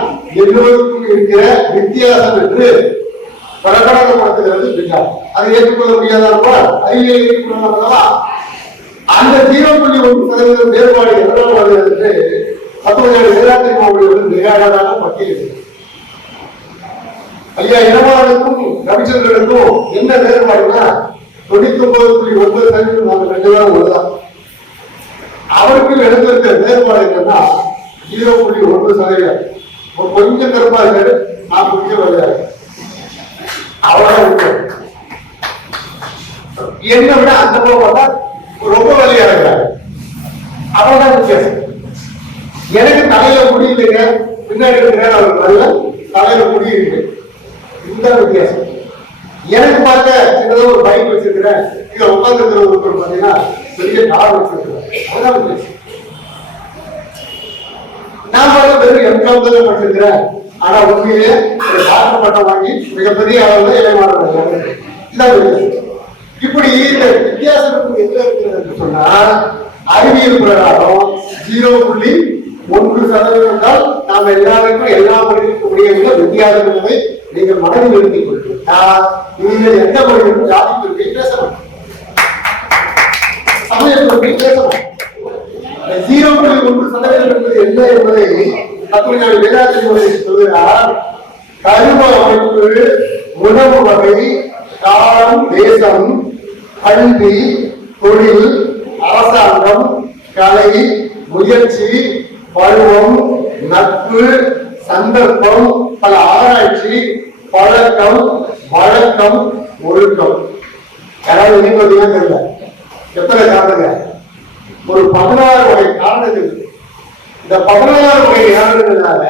எல்லோருக்கும் இருக்கிற வித்தியாசம் என்று பிரகடனப்படுத்துகிறது விஞ்ஞானம். அதை ஏற்றுக்கொள்ள முடியாதா? அறிவியல் ஏற்றுக்கொள்ளா? அந்த 0.1% வேறுபாடு எதனால் வருகிறது என்று 1973 மிக அழகாக பட்டியலிடுகிறது. ஐயா இனவாளுக்கும் ரவிச்சந்திரனுக்கும் என்ன வேறுபாடுனா 99.9% நாம 2 பேரும் ஒன்றுதான். அவருக்கு எடுத்திருக்கிற வேறுபாடு என்னன்னா 0.1%. கொஞ்சம் கருப்பா இருக்காரு, நான் கொஞ்சம் வருகிறாரு. அவ்வளவுதான் என்ன விட அந்த பார்த்தா ரொம்ப வலியா இருக்கிறாரு. அவ்வளவுதான் வித்தியாசம். எனக்கு தலையில முடி இல்லைங்க, பின்னாடி இருக்கிறேன், அவர் நல்ல தலையில முடி இருக்கு. இதுதான் வித்தியாசம். எனக்கு பார்க்க சின்னதாக ஒரு பைக் வச்சிருக்கிறேன், இங்க உட்கார்ந்து இருக்கிறவங்க பாத்தீங்கன்னா பெரிய கார் வச்சிருக்கிறேன். அதுதான் வித்தியாசம். நான் பார்க்க வெறும் எம்காம் தான் படிச்சிருக்கிறேன். ஆனா உண்மையிலே ஒரு டாக்டர் பட்டம் வாங்கி மிகப்பெரிய அளவில் இளைஞர். இதான் வித்தியாசம். இப்படி இந்த வித்தியாசம் எங்க இருக்கிறது என்று சொன்னா அறிவியல் பிரகாரம் 0.1% நாம் எல்லாருக்கும் எல்லா மொழிகளுடைய வித்தியாசம் என்பதை நீங்கள் மனதில் நிறுத்திக் கொள்வீர்கள். நீங்கள் எந்த மொழிகளும் ஜாதி குறிப்பை பேச மாட்டோம், சமய குறிப்பை பேச மாட்டோம். 0.1% என்பது என்ன என்பதை தத்துவஞானி வேதாத்திரி முறை சொல்கிறார். கரும அமைப்பு, உணவு வகை, காலம், தேசம், கல்வி, தொழில், அரசாங்கம், கலை, முயற்சி, பருவம், நட்பு, சந்தர்ப்பம், பல ஆராய்ச்சி, பழக்கம், வழக்கம், ஒழுக்கம். யாராவது நீங்க தெரியல எத்தனை காரணங்க? ஒரு 16 வகை காரணங்கள். இந்த 16 வகை காரணங்களால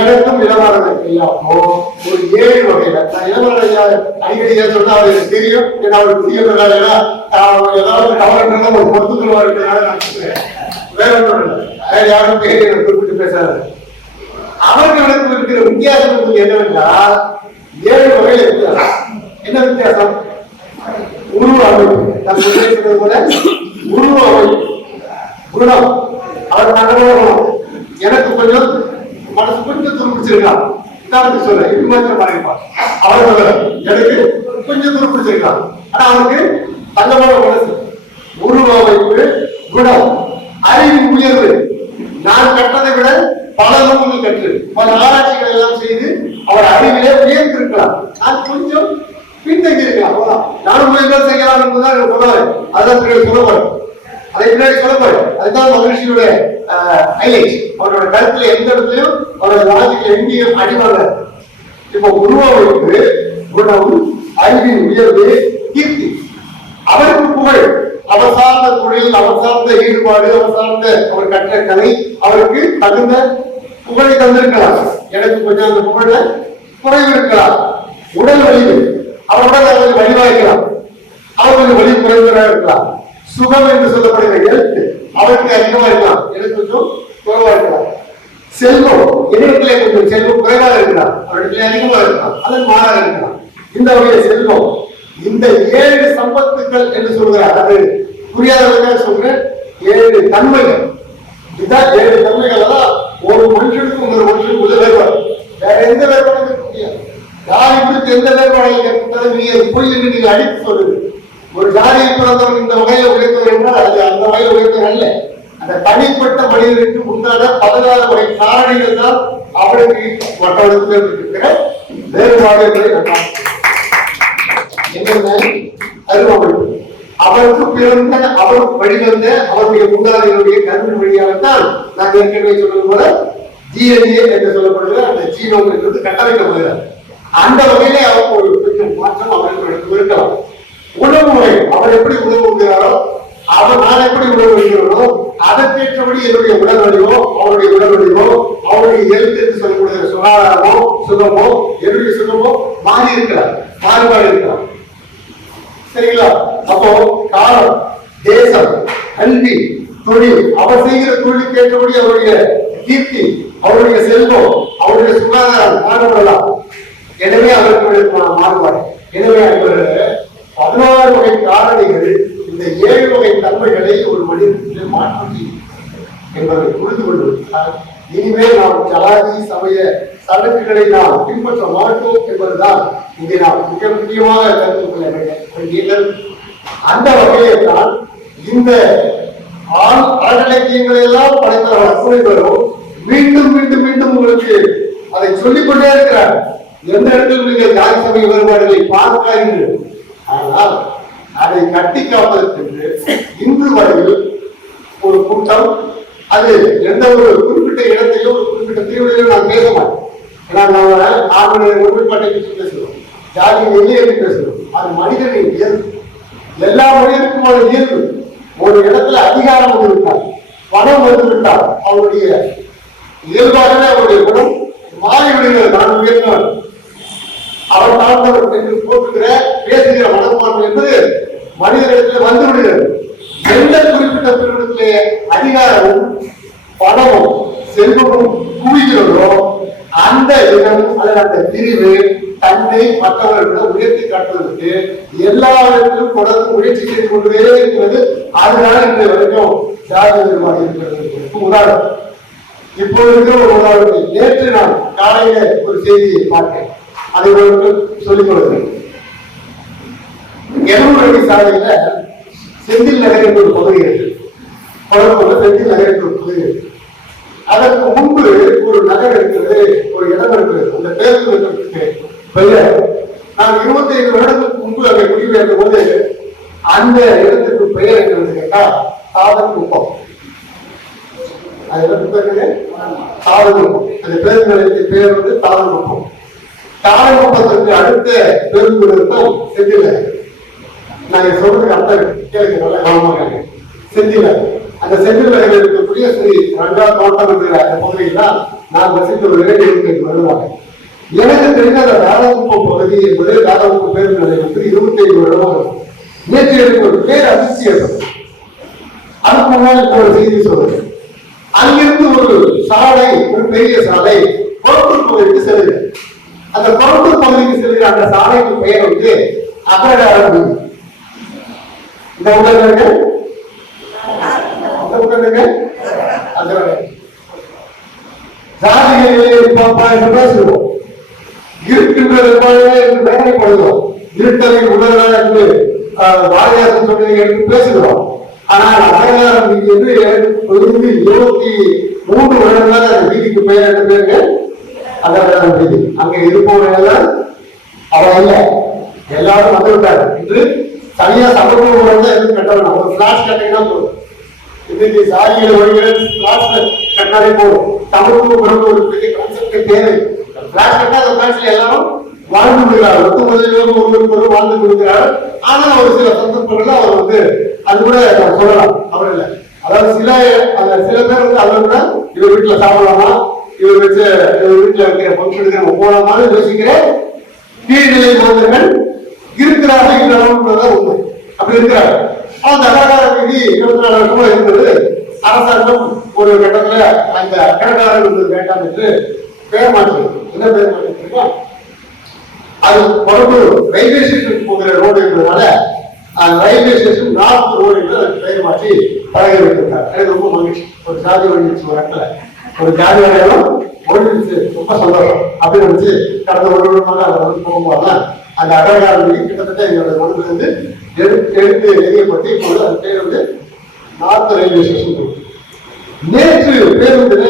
எனக்கும் இளவரச ஐயாப்போ ஒரு 7 வகையில நான் இளவரச ஐயா அடிக்கடி சொன்னா அவருக்கு தெரியும். ஏன்னா அவருக்கு புரியல, ஏதாவது கவலைன்றத ஒரு பொறுத்துக்குள்ள இருக்கிறதுனால நான் வேற ஒன்றும் இல்லை. வேற யாரும் பேரை குறிப்பிட்டு பேசாது. அவர்களுக்கு இருக்கிற வித்தியாசம் என்னவென்றால் 7 வகையில் இருக்கிறார். என்ன வித்தியாசம்? உருவ அமைப்பு. நான் சொல்லியிருக்கிறது போல உருவ அமைப்பு, குணம். அவர் குணம் எனக்கு கொஞ்சம் மனசு கொஞ்சம் துருப்பிடிச்சிருக்கான். உதாரணத்துக்கு சொல்றேன், இப்படி மாதிரி மாறிப்பான். அவர் எனக்கு கொஞ்சம் துருப்பிடிச்சிருக்கான். ஆனா அவருக்கு தங்கமான மனசு. உருவ அமைப்பு, குணம், அறிவு உயர்வு. நான் கற்றதை விட பல நூல்கள் கற்று பல ஆராய்ச்சிகள் எல்லாம் செய்து அவர் அறிவிலே உயர்ந்திருக்கலாம். நான் கொஞ்சம் பின்தங்கி இருக்கலாம். அவ்வளவுதான். நானும் முயற்சி செய்யலாம் என்பதுதான் சொல்லுவாரு. அதுதான் பின்னாடி சொல்லப்படும். அதை பின்னாடி சொல்லப்படும். அதுதான் மகிழ்ச்சியோட ஹைலைட். அவரோட கருத்துல எந்த இடத்துலயும் அவரோட வாழ்க்கையில எங்கேயும் அடிவாங்க. இப்போ உருவமைப்பு, குணம், அறிவின் உயர்வு, கீர்த்தி. அவருக்கு புகழ், அவர் சார்ந்த தொழில், அவர் சார்ந்த ஈடுபாடு, அவர் சார்ந்த அவர் கற்ற கலை அவருக்கு தகுந்த புகழை தந்திருக்கலாம். எனக்கு கொஞ்சம் அந்த புகழ குறைவு இருக்கலாம். உடல் வலிவு, அவருடன் அவருக்கு வலிவாய்க்கலாம். அவர் கொஞ்சம் வலி குறைந்தவராக இருக்கலாம். சுகம் என்று சொல்லப்படுகிற ஹெல்த் அவருக்கு அதிகமா இருக்கலாம், எனக்கு கொஞ்சம் குறைவா இருக்கலாம். செல்வம், என்னிடத்திலே கொஞ்சம் செல்வம் குறைவாக இருக்கலாம், அவரிடத்திலே அதிகமா இருக்கலாம், அதன் மாறாக இருக்கலாம். இந்த வகைய செல்வம், இந்த 7 சம்பத்துக்கள் என்று சொல்கிறார். அது புரியாதவங்க சொல்றேன். 7 தன்மைகள். இதுதான் 7 தன்மைகள். தான் ஒரு மனுஷனுக்கு ஒரு மனுஷனுக்கு உள்ள வேறுபாடு. வேற எந்த வேறுபாடும் இருக்க முடியாது. யாரை குறித்து எந்த வேறுபாடையும் கேட்பது நீங்க போய் நீங்க அடித்து சொல்லுது. ஒரு ஜாதியில் பிறந்தவன் இந்த வகையில உயர்ந்தவர் என்றால் அது அந்த வகையில உயர்ந்தவர் அல்ல. அந்த தனிப்பட்ட மனிதனுக்கு உண்டான 16 வகை காரணிகள் தான் அவருக்கு மற்றவர்களுக்கு இருக்கிற வேறுபாடுகளை அருவமைப்பு. அவருக்கு பிறந்த அவர் வழிவந்த அவருடைய முன்னாளிகளுடைய கல்வி வழியாகத்தான் நான் ஏற்கனவே சொன்னது போல DNA என்று சொல்லப்படுகிற அந்த ஜீனோம் என்பது கட்டமைக்கப்படுகிறார். அந்த வகையிலே அவருக்கு ஒரு கொஞ்சம் மாற்றம் அவர்களுக்கு இருக்கலாம். உணவு முறை, அவர் எப்படி உணவு உண்கிறாரோ, நான் எப்படி உணவு உண்கிறோனோ அதற்கேற்றபடி என்னுடைய உடல் வலிவோ, அவருடைய உடல் வலிவோ, அவருடைய ஹெல்த் என்று சொல்லக்கூடிய சுகாதாரமோ, சுகமோ, என்னுடைய சுகமோ மாறி இருக்கலாம், மாறுபாடு இருக்கலாம். சரிங்களா? அப்போ காலம், தேசம், கல்வி, தொழில், அவர் செய்கிற தொழிலுக்கு ஏற்றபடி அவருடைய கீர்த்தி, அவருடைய செல்வம், அவருடைய சுகாதாரம் மாறுபடலாம். எனவே அவருக்கு மாறுபாடு. எனவே 16 வகை காரணிகள் இந்த 7 வகை தன்மைகளை ஒரு மனிதனுக்கு மாற்றி என்பதை புரிந்து கொண்டிருக்கிறார். இனிமேல் நாம் ஜாதி சமய சடங்குகளை நாம் பின்பற்ற மாட்டோம் என்பதுதான் இங்கே நாம் மிக முக்கியமாக கருத்து கொள்ள வேண்டியது. அந்த வகையை தான் இந்த அறநிலையங்களை எல்லாம் படைத்தவர் அத்துணை பேரும் மீண்டும் மீண்டும் மீண்டும் உங்களுக்கு அதை சொல்லிக்கொண்டே இருக்கிறார். எந்த இடத்தில் நீங்கள் ஜாதி சமய வேறுபாடுகளை பார்க்காதீர்கள். ஆனால் அதை கட்டி காப்பதற்கு இன்று வரையில் ஒரு கூட்டம், அது எந்த ஒரு குறிப்பிட்ட இடத்தையும் ஒரு குறிப்பிட்ட தீவிரையிலும் நான் பேச மாட்டேன். ஏன்னா நான் ஆண்களுடைய ஒருமைப்பாட்டை பற்றி பேசுகிறோம், ஜாதியின் எல்லையை பேசுகிறோம். அது மனிதனின் இயல்பு. எல்லா மனிதனுக்கும் ஒரு இயல்பு. ஒரு இடத்துல அதிகாரம் வந்து விட்டார், பணம் வந்து விட்டார், அவருடைய இயல்பாகவே அவருடைய குணம் மாறிவிடுகிறது. நான் உயர்ந்தவர், அவர் தாழ்ந்தவர் என்று போட்டுகிற பேசுகிற மனப்பான்மை என்பது மனிதனிடத்தில் வந்து விடுகிறது. எந்த குறிப்பிட்ட பிரிவிடத்திலே அதிகாரமும் பணமும் செல்வமும் குவிகிறதோ அந்த இடம் அல்லது அந்த பிரிவு தன்னை மற்றவர்களிடம் உயர்த்தி காட்டுவதற்கு எல்லா இடத்திலும் தொடர்ந்து முயற்சி செய்து கொண்டே இருக்கிறது. அதனால இன்றைய வரைக்கும் ஜாதி வேறுபாடு இருக்கிறது. உதாரணம், இப்போது இருக்கிற ஒரு உதாரணத்தை நேற்று நான் காலையில ஒரு செய்தியை பார்த்தேன், அதை உங்களுக்கு சொல்லிக் கொடுக்கிறேன். எலூர் சாலையில செந்தில் நகர் என்று ஒரு பகுதி இருக்கு. செந்தில் நகர் என்று ஒரு பகுதி இருக்கு. அதற்கு முன்பு ஒரு நகர் இருக்கிறது, ஒரு இடம் இருக்கிறது. அந்த பேருந்து நிலையத்துக்கு பெயர், நான் 25 வருடத்துக்கு முன்பு அங்கே குடிபெயர்ந்த போது அந்த இடத்துக்கு பெயர் என்னன்னு கேட்டா சாதகுப்பம். அது இடத்துக்கு பேரு சாதகுப்பம். அந்த பேருந்து நிலையத்தின் பெயர் வந்து சாதகுப்பம். சாதகுப்பத்திற்கு அடுத்த பேருந்து நிறுத்தம் செந்தில. நான் சொல்றதுக்கு அர்த்தம் கேளுங்க, நல்லா கவனமாக. செந்தில, அந்த செந்தில் நகரில் இருக்கக்கூடிய ஸ்ரீ ரங்கா தோட்டம் என்கிற அந்த பகுதியில் தான் நான் வசித்து வருகிறேன். 25 வருடமாக. எனக்கு தெரிந்த அந்த தாராகுப்பம் பகுதி என்பது தாராகுப்பம் பேருந்து நிலையம் வந்து 25 வருடமாக இருக்கும். நேற்று எனக்கு ஒரு பேர் அதிர்ச்சி ஏற்படும். அதுக்கு முன்னாடி ஒரு செய்தி சொல்றேன். அங்கிருந்து ஒரு சாலை, ஒரு பெரிய சாலை கொரட்டூர் பகுதிக்கு செல்லுது. அந்த கொரட்டூர் பகுதிக்கு செல்கிற அந்த சாலைக்கு பெயர் வந்து அகரகாரம். இந்த உடனே பேசுவோம். இருக்கின்றது வேதனைப்படுகிறோம். இருட்டலை உணர்கிறார் என்று வாரியாசன் சொன்னதை எடுத்து பேசுகிறோம். ஆனால் அகரகாரம் வீதி என்று 23 வருடங்களாக அந்த வீதிக்கு பெயர் என்ன பேருங்க? அகரகாரம் வீதி. அங்க இருப்பவர்கள் அவன் இல்ல, எல்லாரும் வந்து விட்டார். இன்று தனியா சமூக எதுவும் கட்ட வேண்டாம். ஒரு பிளாட் கட்டிங்கன்னா போதும். இன்னைக்கு சாதிகளை ஒழுங்கு கட்டாலே போதும். சமூக ஒரு பெரிய கான்செப்ட் தேவை. பிளாட் கட்டா அந்த பிளாட்ல எல்லாரும் வாழ்ந்து விடுகிறார்கள். ஒருவருக்கு வாழ்ந்து கொடுக்கிறார்கள். ஆனால் ஒரு சில சந்தர்ப்பங்கள்ல அவர் வந்து அது கூட சொல்லலாம், அவர் இல்லை. அதாவது சில பேர் வந்து அதை விட இவர் வீட்டுல சாப்பிடலாமா, இவர் வச்சு இவர் வீட்டுல இருக்கிற பங்கனுக்கு போலாமான்னு யோசிக்கிற கீழ்நிலை மனிதர்கள் இருக்கிறார்கள். இருக்கிறார்கள் உண்மை. அப்படி இருக்கிறார். அந்த அகரகார விதி 24 வருஷமா இருந்தது. அரசாங்கம் ஒரு கட்டத்துல அந்த அகரகாரம் இருந்தது வேண்டாம் என்று பெயர் மாற்று. என்ன பெயர் மாற்றிருக்கா? அது கொரட்டூர் ரயில்வே ஸ்டேஷனுக்கு போகிற ரோடு என்பதனால ரயில்வே ஸ்டேஷன் நார்த் ரோடு என்று அதுக்கு பெயர் மாற்றி பழக வைத்திருக்காரு. எனக்கு ரொம்ப மகிழ்ச்சி. ஒரு ஜாதி ஒழிஞ்சிச்சு, ஒரு இடத்துல ஒரு ஜாதி வரையாலும் ஒழிஞ்சிச்சு, ரொம்ப சந்தோஷம் அப்படின்னு நினைச்சு கடந்த ஒரு வருடமாக அதை வந்து போகும்போது அந்த அகரகார விதி கிட்டத்தட்ட எங்களுடைய மனதில் இருந்து எடுத்து எரியப்பட்டு இப்போது அந்த பேர் வந்து நார்த் ரயில்வே ஸ்டேஷன். நேற்று பேருந்துல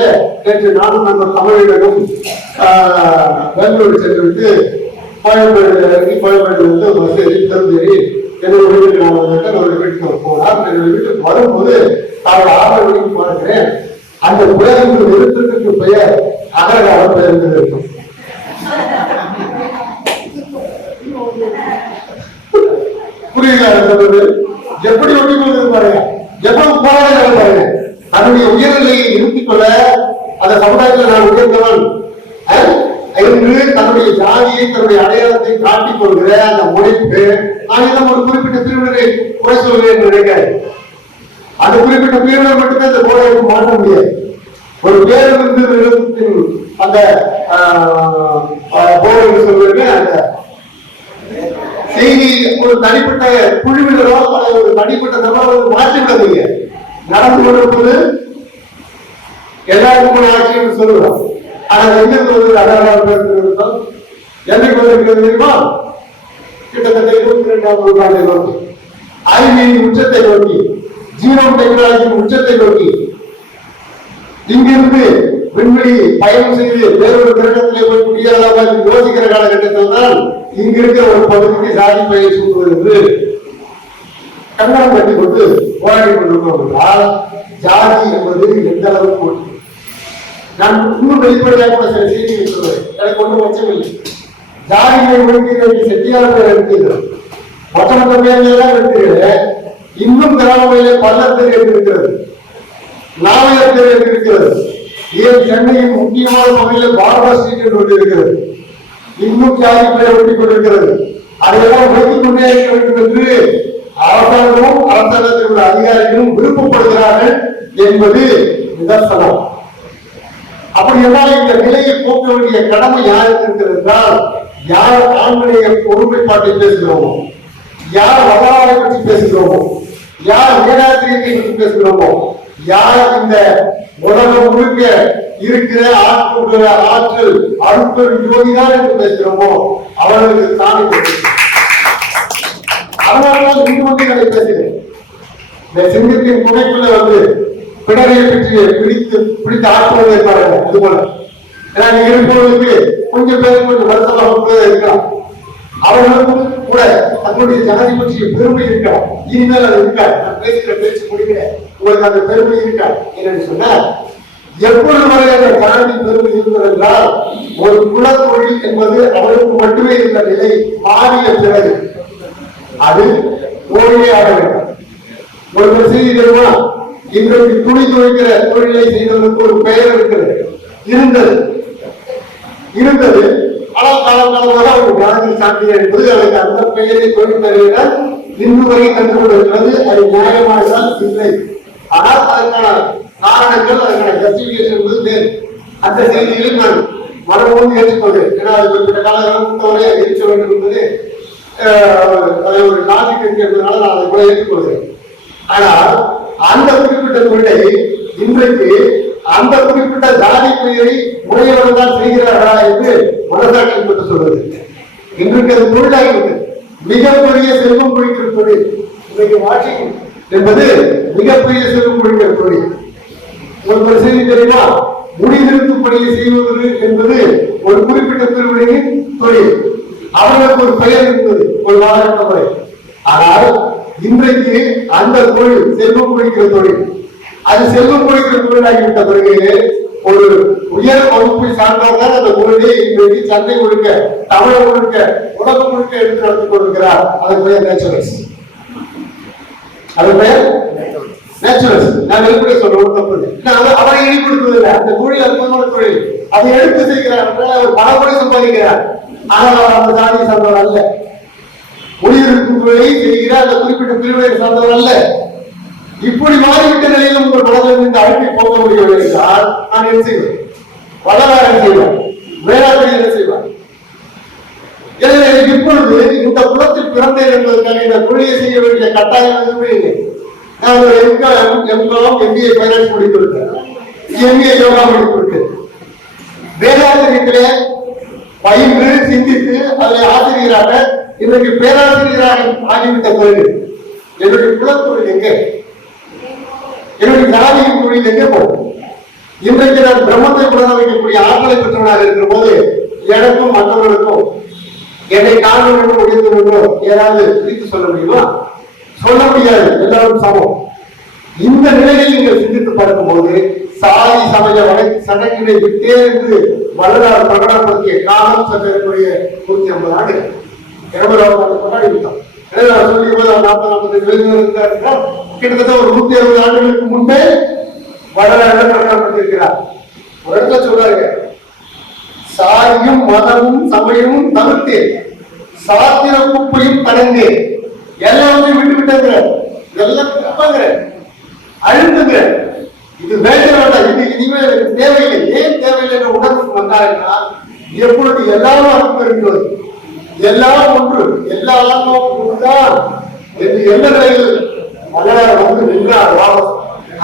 நானும் நண்பர் தமிழகம் பெங்களூரு சென்று விட்டு கோயம்பேடு இறங்கி கோயம்பேடு வந்து பஸ் ஏறி பேருந்து ஏறி என்னுடைய வீட்டுக்கு ஒரு வீட்டுக்கு போனார். என்னுடைய வீட்டுக்கு வரும்போது காலை 6 மணிக்கு பார்க்கிறேன். அந்த பேருந்து நிறுத்தத்துக்கு பெயர் அகரகார பேருந்து நிறுத்தம். புரியுதா? எப்படி ஒட்டி கொண்டு பாருங்க, எவ்வளவு போராட்டம் பாருங்க. தன்னுடைய உயர்நிலையை நிறுத்திக் கொள்ள அந்த சமுதாயத்தில் நான் உயர்ந்தவன் என்று தன்னுடைய ஜாதியை தன்னுடைய அடையாளத்தை காட்டிக் கொள்கிற அந்த முனைப்பு ஆங்கிலம் ஒரு குறிப்பிட்ட பிரிவினரை குறை சொல்கிறேன் என்று நினைக்காது. அந்த குறிப்பிட்ட பிரிவினர் மட்டுமே அந்த போராட்டத்தை மாற்ற முடியாது. ஒரு பேருந்து நிறுவனத்தின் அந்த போராட்டம் சொல்வது அந்த செய்தி ஒரு தனிப்பட்ட குழுவினரோ ஒரு தனிப்பட்ட நபரோ மாற்றிவிடாதீங்க. நடந்து கொண்டிருப்பது எல்லாருக்கும் ஆட்சி என்று சொல்லுவோம். ஆனால் எங்கிருந்து வந்து அகரகார பேருந்து நிறுத்தம் என்னைக்கு வந்திருக்கிறது தெரியுமா? கிட்டத்தட்ட 22ஆம் நூற்றாண்டை நோக்கி, அறிவியலின் உச்சத்தை நோக்கி, ஜீரோ டெக்னாலஜியின் உச்சத்தை நோக்கி, இங்கிருந்து விண்வெளி பயணம் செய்து வேறொரு கிரகத்திலே போய் குடியேறலாம் என்று யோசிக்கிற காலகட்டத்தில் தான் இங்க இருக்கிற ஒரு பகுதிக்கு சாதி பெயர் சூட்டுவது என்று கண்ணாடி கட்டி கொண்டு போராடி கொண்டிருக்கிறோம். ஜாதி என்பது எந்த அளவுக்கு ஒன்று. நான் இன்னும் வெளிப்படையாக கூட சில செய்திகள் சொல்வேன். எனக்கு ஒன்றும் வச்சமில்லை. ஜாதியை ஒழுங்கு செட்டியாளர்கள் எடுத்தீர்கள், மற்ற பேர்களெல்லாம் எடுத்தீர்கள். இன்னும் கிராமங்களிலே பள்ளத்தில் இருக்கிறது, நாவலத்தில் இருக்கிறது. ஏன் சென்னையின் முக்கியமான பகுதியில் பார்பர் ஸ்ட்ரீட் என்று ஒன்று இருக்கிறது. இன்னும் ஜாதி பெயர் ஒட்டிக் கொண்டிருக்கிறது. அதையெல்லாம் உழைத்துக் கொண்டே இருக்க வேண்டும் என்று அரசாங்கமும் அரசாங்கத்தில் உள்ள அதிகாரிகளும் விருப்பப்படுகிறார்கள் என்பது நிதர்சனம். அப்படியெல்லாம் இந்த நிலையை போக்க வேண்டிய கடமை யாருக்கு இருக்கிறது என்றால், யார் ஆண்களுடைய ஒருமைப்பாட்டை பேசுகிறோமோ, யார் வரலாறை பற்றி பேசுகிறோமோ, யார் வேதாத்திரியத்தை பற்றி பேசுகிறோமோ, யார் இந்த உலகம் முழுக்க இருக்கிற ஆற்றல் அருட்பெரும் ஜோதிதான் என்று பேசுகிறோமோ அவர்களுக்கு சாமி கொடுக்கிறோம். அதனால்தான் இன்று வந்து நான் பேசுகிறேன். இந்த சிங்கத்தின் புகைக்குள்ள வந்து பிடரையை பற்றி பிடித்து ஆற்றுவதை பாருங்க. அது போல ஏன்னா நீங்க இருப்பவர்களுக்கு கொஞ்சம் பேருக்கு கொஞ்சம் வருத்தமாக இருக்கலாம். அவர்களுக்கும் கூட தன்னுடைய ஜனதை பற்றிய பெருமை இருக்கா. இனிமேல் அது இருக்கா. நான் பேசுகிற பேச்சு முடிக்கிறேன். உங்களுக்கு அந்த பெருமை இருக்கா என்னன்னு சொன்னா, எப்பொழுது வரை அந்த ஜனத்தின் பெருமை இருந்தது என்றால், ஒரு குலத்தொழில் என்பது அவருக்கு மட்டுமே இருந்த நிலை மாறிய பிறகு அது தோழியே ஆக வேண்டும். ஒரு செய்தி தெரியுமா? இன்றைக்கு துணி துவைக்கிற தொழிலை செய்தவருக்கு ஒரு பெயர் இருக்கிறது, இருந்தது. ஆனால் காலகாலமாக அவர் காந்தி சாட்டியர் என்பது அவருக்கு அந்த பெயரை தொழில் பெயரிட இன்று வரை கண்டு கொண்டிருக்கிறது. அது நியாயமானதான் இல்லை. ஆனால் அதற்கான காரணங்கள், அதற்கான ஜஸ்டிபிகேஷன் என்பது வேறு. அந்த செய்திகளை நான் மனமோடு ஏற்றுக்கொள்கிறேன். ஏன்னா அது குறிப்பிட்ட காலகட்டவரை இருக்க வேண்டும் என்பது ஒரு லாஜிக் என்பதனால நான் அதை கூட ஏற்றுக்கொள்கிறேன். ஆனால் அந்த குறிப்பிட்ட தொழிலை இன்றைக்கு அந்த குறிப்பிட்ட ஜாதி பெயரை உடையவர்கள் தான் செய்கிறார்களா என்று மனசாட்சி பற்றி சொல்வது. இன்றைக்கு அது தொழிலாகிறது. மிகப்பெரிய செல்வம் குறிக்கிற தொழில் இன்றைக்கு வாஷிங் என்பது மிகப்பெரிய செல்வம் குறிக்கிற தொழில். ஒரு செய்தி தெரியுமா? முடிநிறுத்தும் பணியை செய்வது என்பது ஒரு குறிப்பிட்ட பிரிவினையின் தொழில். அவர்களுக்கு ஒரு பெயர் இருந்தது, ஒரு காலகட்ட முறை. ஆனால் இன்றைக்கு அந்த தொழில் செல்வம் குறிக்கிற தொழில், அது செல்வம் குறிக்கிற தொழிலாகிவிட்ட பிறகு ஒரு உயர் வகுப்பை சார்ந்தவர்கள் அந்த தொழிலை இன்றைக்கு சந்தை கொடுக்க, தமிழ் கொடுக்க, உலகம் கொடுக்க எடுத்து நடத்தி கொண்டிருக்கிறார். அது பெயர் நேச்சுரல்ஸ். அது பெயர் நேச்சுரல்ஸ். நான் வெளிப்படைய சொல்றோம் தப்பு. அவரை ஈடுபடுத்துவதில்லை. அந்த தொழில் அற்புதமான தொழில். அதை எடுத்து செய்கிறார். அவர் பல முறை சம்பாதிக்கிறார். ஆனால் அவர் அந்த ஜாதியை சார்ந்தவர் அல்ல. முடிவெடுக்கும் தொழிலை செய்கிற அந்த குறிப்பிட்ட பிரிவினை சார்ந்தவர் அல்ல. இப்படி மாறிவிட்ட நிலையில் உங்கள் மனதில் இந்த அழைப்பை போக முடியவில்லை என்றால் நான் என்ன செய்வேன்? வளராக செய்வேன், வேளாண்மை என்ன செய்வார்? எனவே இப்பொழுது இந்த குலத்தில் பிறந்தேன் என்பதற்காக இந்த தொழிலை செய்ய வேண்டிய கட்டாயம் எதுவுமே இல்லை. நான் ஒரு MBA ஃபைனான்ஸ் முடித்திருக்கேன், MBA யோகா முடித்திருக்கேன். வேதாந்திரத்திலே பயின்று சிந்தித்து அதில் ஆசிரியராக இன்றைக்கு பேராசிரியராக ஆகிவிட்ட பிறகு என்னுடைய குலத்தொழில் எங்கே? என்னுடைய ஜாதியின் தொழில் எங்கே போகும்? இன்றைக்கு நான் பிரம்மத்தை உணர வைக்கக்கூடிய ஆற்றலை பெற்றவனாக இருக்கிற போது எனக்கும் மற்றவர்களுக்கும் என்னை காண வேண்டும் உயர்ந்து வேண்டும் ஏதாவது பிரித்து சொல்ல முடியுமா? சொல்ல முடியாது. எல்லாரும் சமம். இந்த நிலையில் நீங்கள் சிந்தித்து பார்க்கும்போது சாதி சமய வகை சடங்கினை விட்டே என்று வரலாறு பிரகடனப்படுத்திய காலம் சட்டக்கூடிய 150 ஆண்டு 200 ஆண்டு கொண்டாடி விட்டோம். சொல்லிய போது 40-45 கிட்டத்தட்ட ஒரு 160 ஆண்டுகளுக்கு முன்பே வரலாறு பிரகடனப்படுத்தியிருக்கிறார். ஒரு இடத்துல சொல்றாங்க, சாதியும் மதமும் சமயமும் தவிர்த்தேன், சாத்திர குப்பையும் கடந்தேன், எல்லாத்தையும் விட்டு விட்டங்கிற, இதெல்லாம் தப்பாங்கிற, அழுந்துங்கிற, இது வேண்டாம், இது இனிமே தேவையில்லை. ஏன் தேவையில்லை என்ற உணர்வுக்கு வந்தாருன்னா, எப்பொழுது எல்லாரும் அர்த்தம் இருக்கிறது, எல்லாம் ஒன்று, எல்லாம் ஒன்றுதான் என்று எந்த நிலையில் வரலாறு வந்து நின்றார்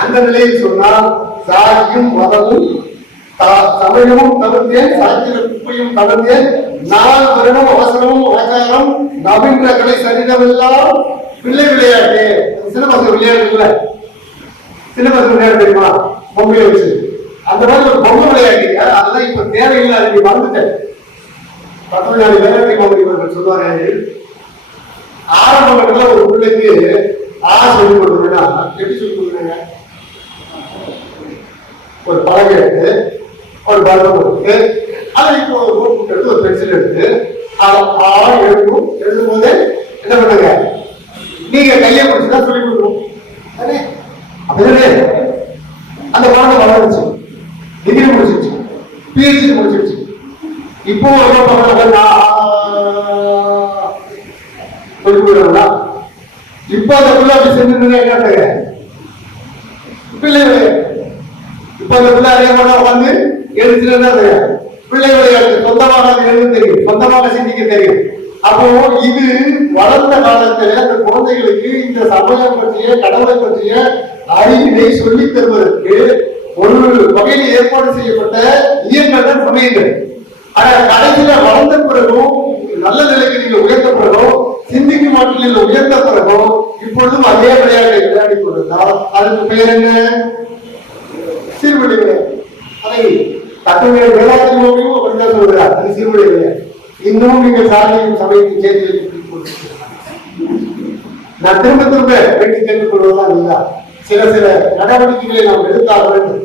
அந்த நிலையில் சொன்னால் சாதியும் மதமும் சமயமும் தவிர்த்தேன், சாத்திர குப்பையும் தவிர்த்தேன், நாள் வருடம் அவசரமும் ஆச்சாரம் நவீன கலை சரிதமெல்லாம் பிள்ளை விளையாட்டு. சிலபஸ் விளையாட்டு இல்ல, சிலபஸ் விளையாட்டு தெரியுமா? பொம்மையை வச்சு அந்த மாதிரி ஒரு பொம்மை விளையாட்டீங்க. அதெல்லாம் இப்ப தேவையில்லை, அதை மறந்துட்டேன். பத்தொன்பது விளையாட்டு பொம்மை சொல்லுவாங்க. ஆரம்ப கட்டத்தில் ஒரு பிள்ளைக்கு சொல்லிக் கொடுக்கணும்னா எப்படி சொல்லிக் கொடுக்குறாங்க? ஒரு பலகை எடுத்து ஒரு பல்பு கொடுத்து அதை இப்போ ஒரு நோட் எடுத்து ஒரு பென்சில் எடுத்து அதை எழுதும் போது என்ன பண்ணுங்க? நீங்க கையை பிடிச்சுதான் சொல்லிக் கொடுக்கணும். அப்படிதானே? அந்த குழந்தை வளர்ந்துச்சு, டிகிரி முடிச்சிருச்சு, PhD முடிச்சிருச்சு. இப்போ சொல்லிக் கொடுக்கணும்னா இப்ப அந்த பிள்ளை அப்படி செஞ்சு என்ன பிள்ளை இப்ப அந்த பிள்ளை அதே போல உட்காந்து எழுதுச்சுன்னா பிள்ளை விளையாட்டு சொந்தமாக எழுத தெரியும், சொந்தமாக சிந்திக்க தெரியும். அப்போ இது வளர்ந்த காலத்துல அந்த குழந்தைகளுக்கு இந்த சமயம் பற்றிய கடவுளை பற்றிய அறிவினை சொல்லித் தருவதற்கு ஒரு வகையில் ஏற்பாடு செய்யப்பட்ட இயக்கங்கள் தான் சமயங்கள். ஆனா கடைசியில வளர்ந்த பிறகும் நல்ல நிலைக்கு நீங்க உயர்ந்த பிறகும் சிந்திக்கும் ஆற்றலில் உயர்ந்த பிறகும் இப்பொழுதும் அதே விளையாட்டை விளையாடி கொண்டிருந்தால் அதுக்கு பெயர் என்ன? சீர்குழி விளையாட்டு. அதை தன்னுடைய வேளாண் நோக்கியும் அப்படிதான் சொல்கிறார். அது சீர்குழி விளையாட்டு. இன்னமும் நீங்கள் சாலையும் சபைக்கு செய்தியை நான் திரும்ப திரும்ப வேண்டி கேட்டுக் கொள்வதுதான் இல்லை. சில சில நடவடிக்கைகளை நாம் எடுத்தாக வேண்டும்.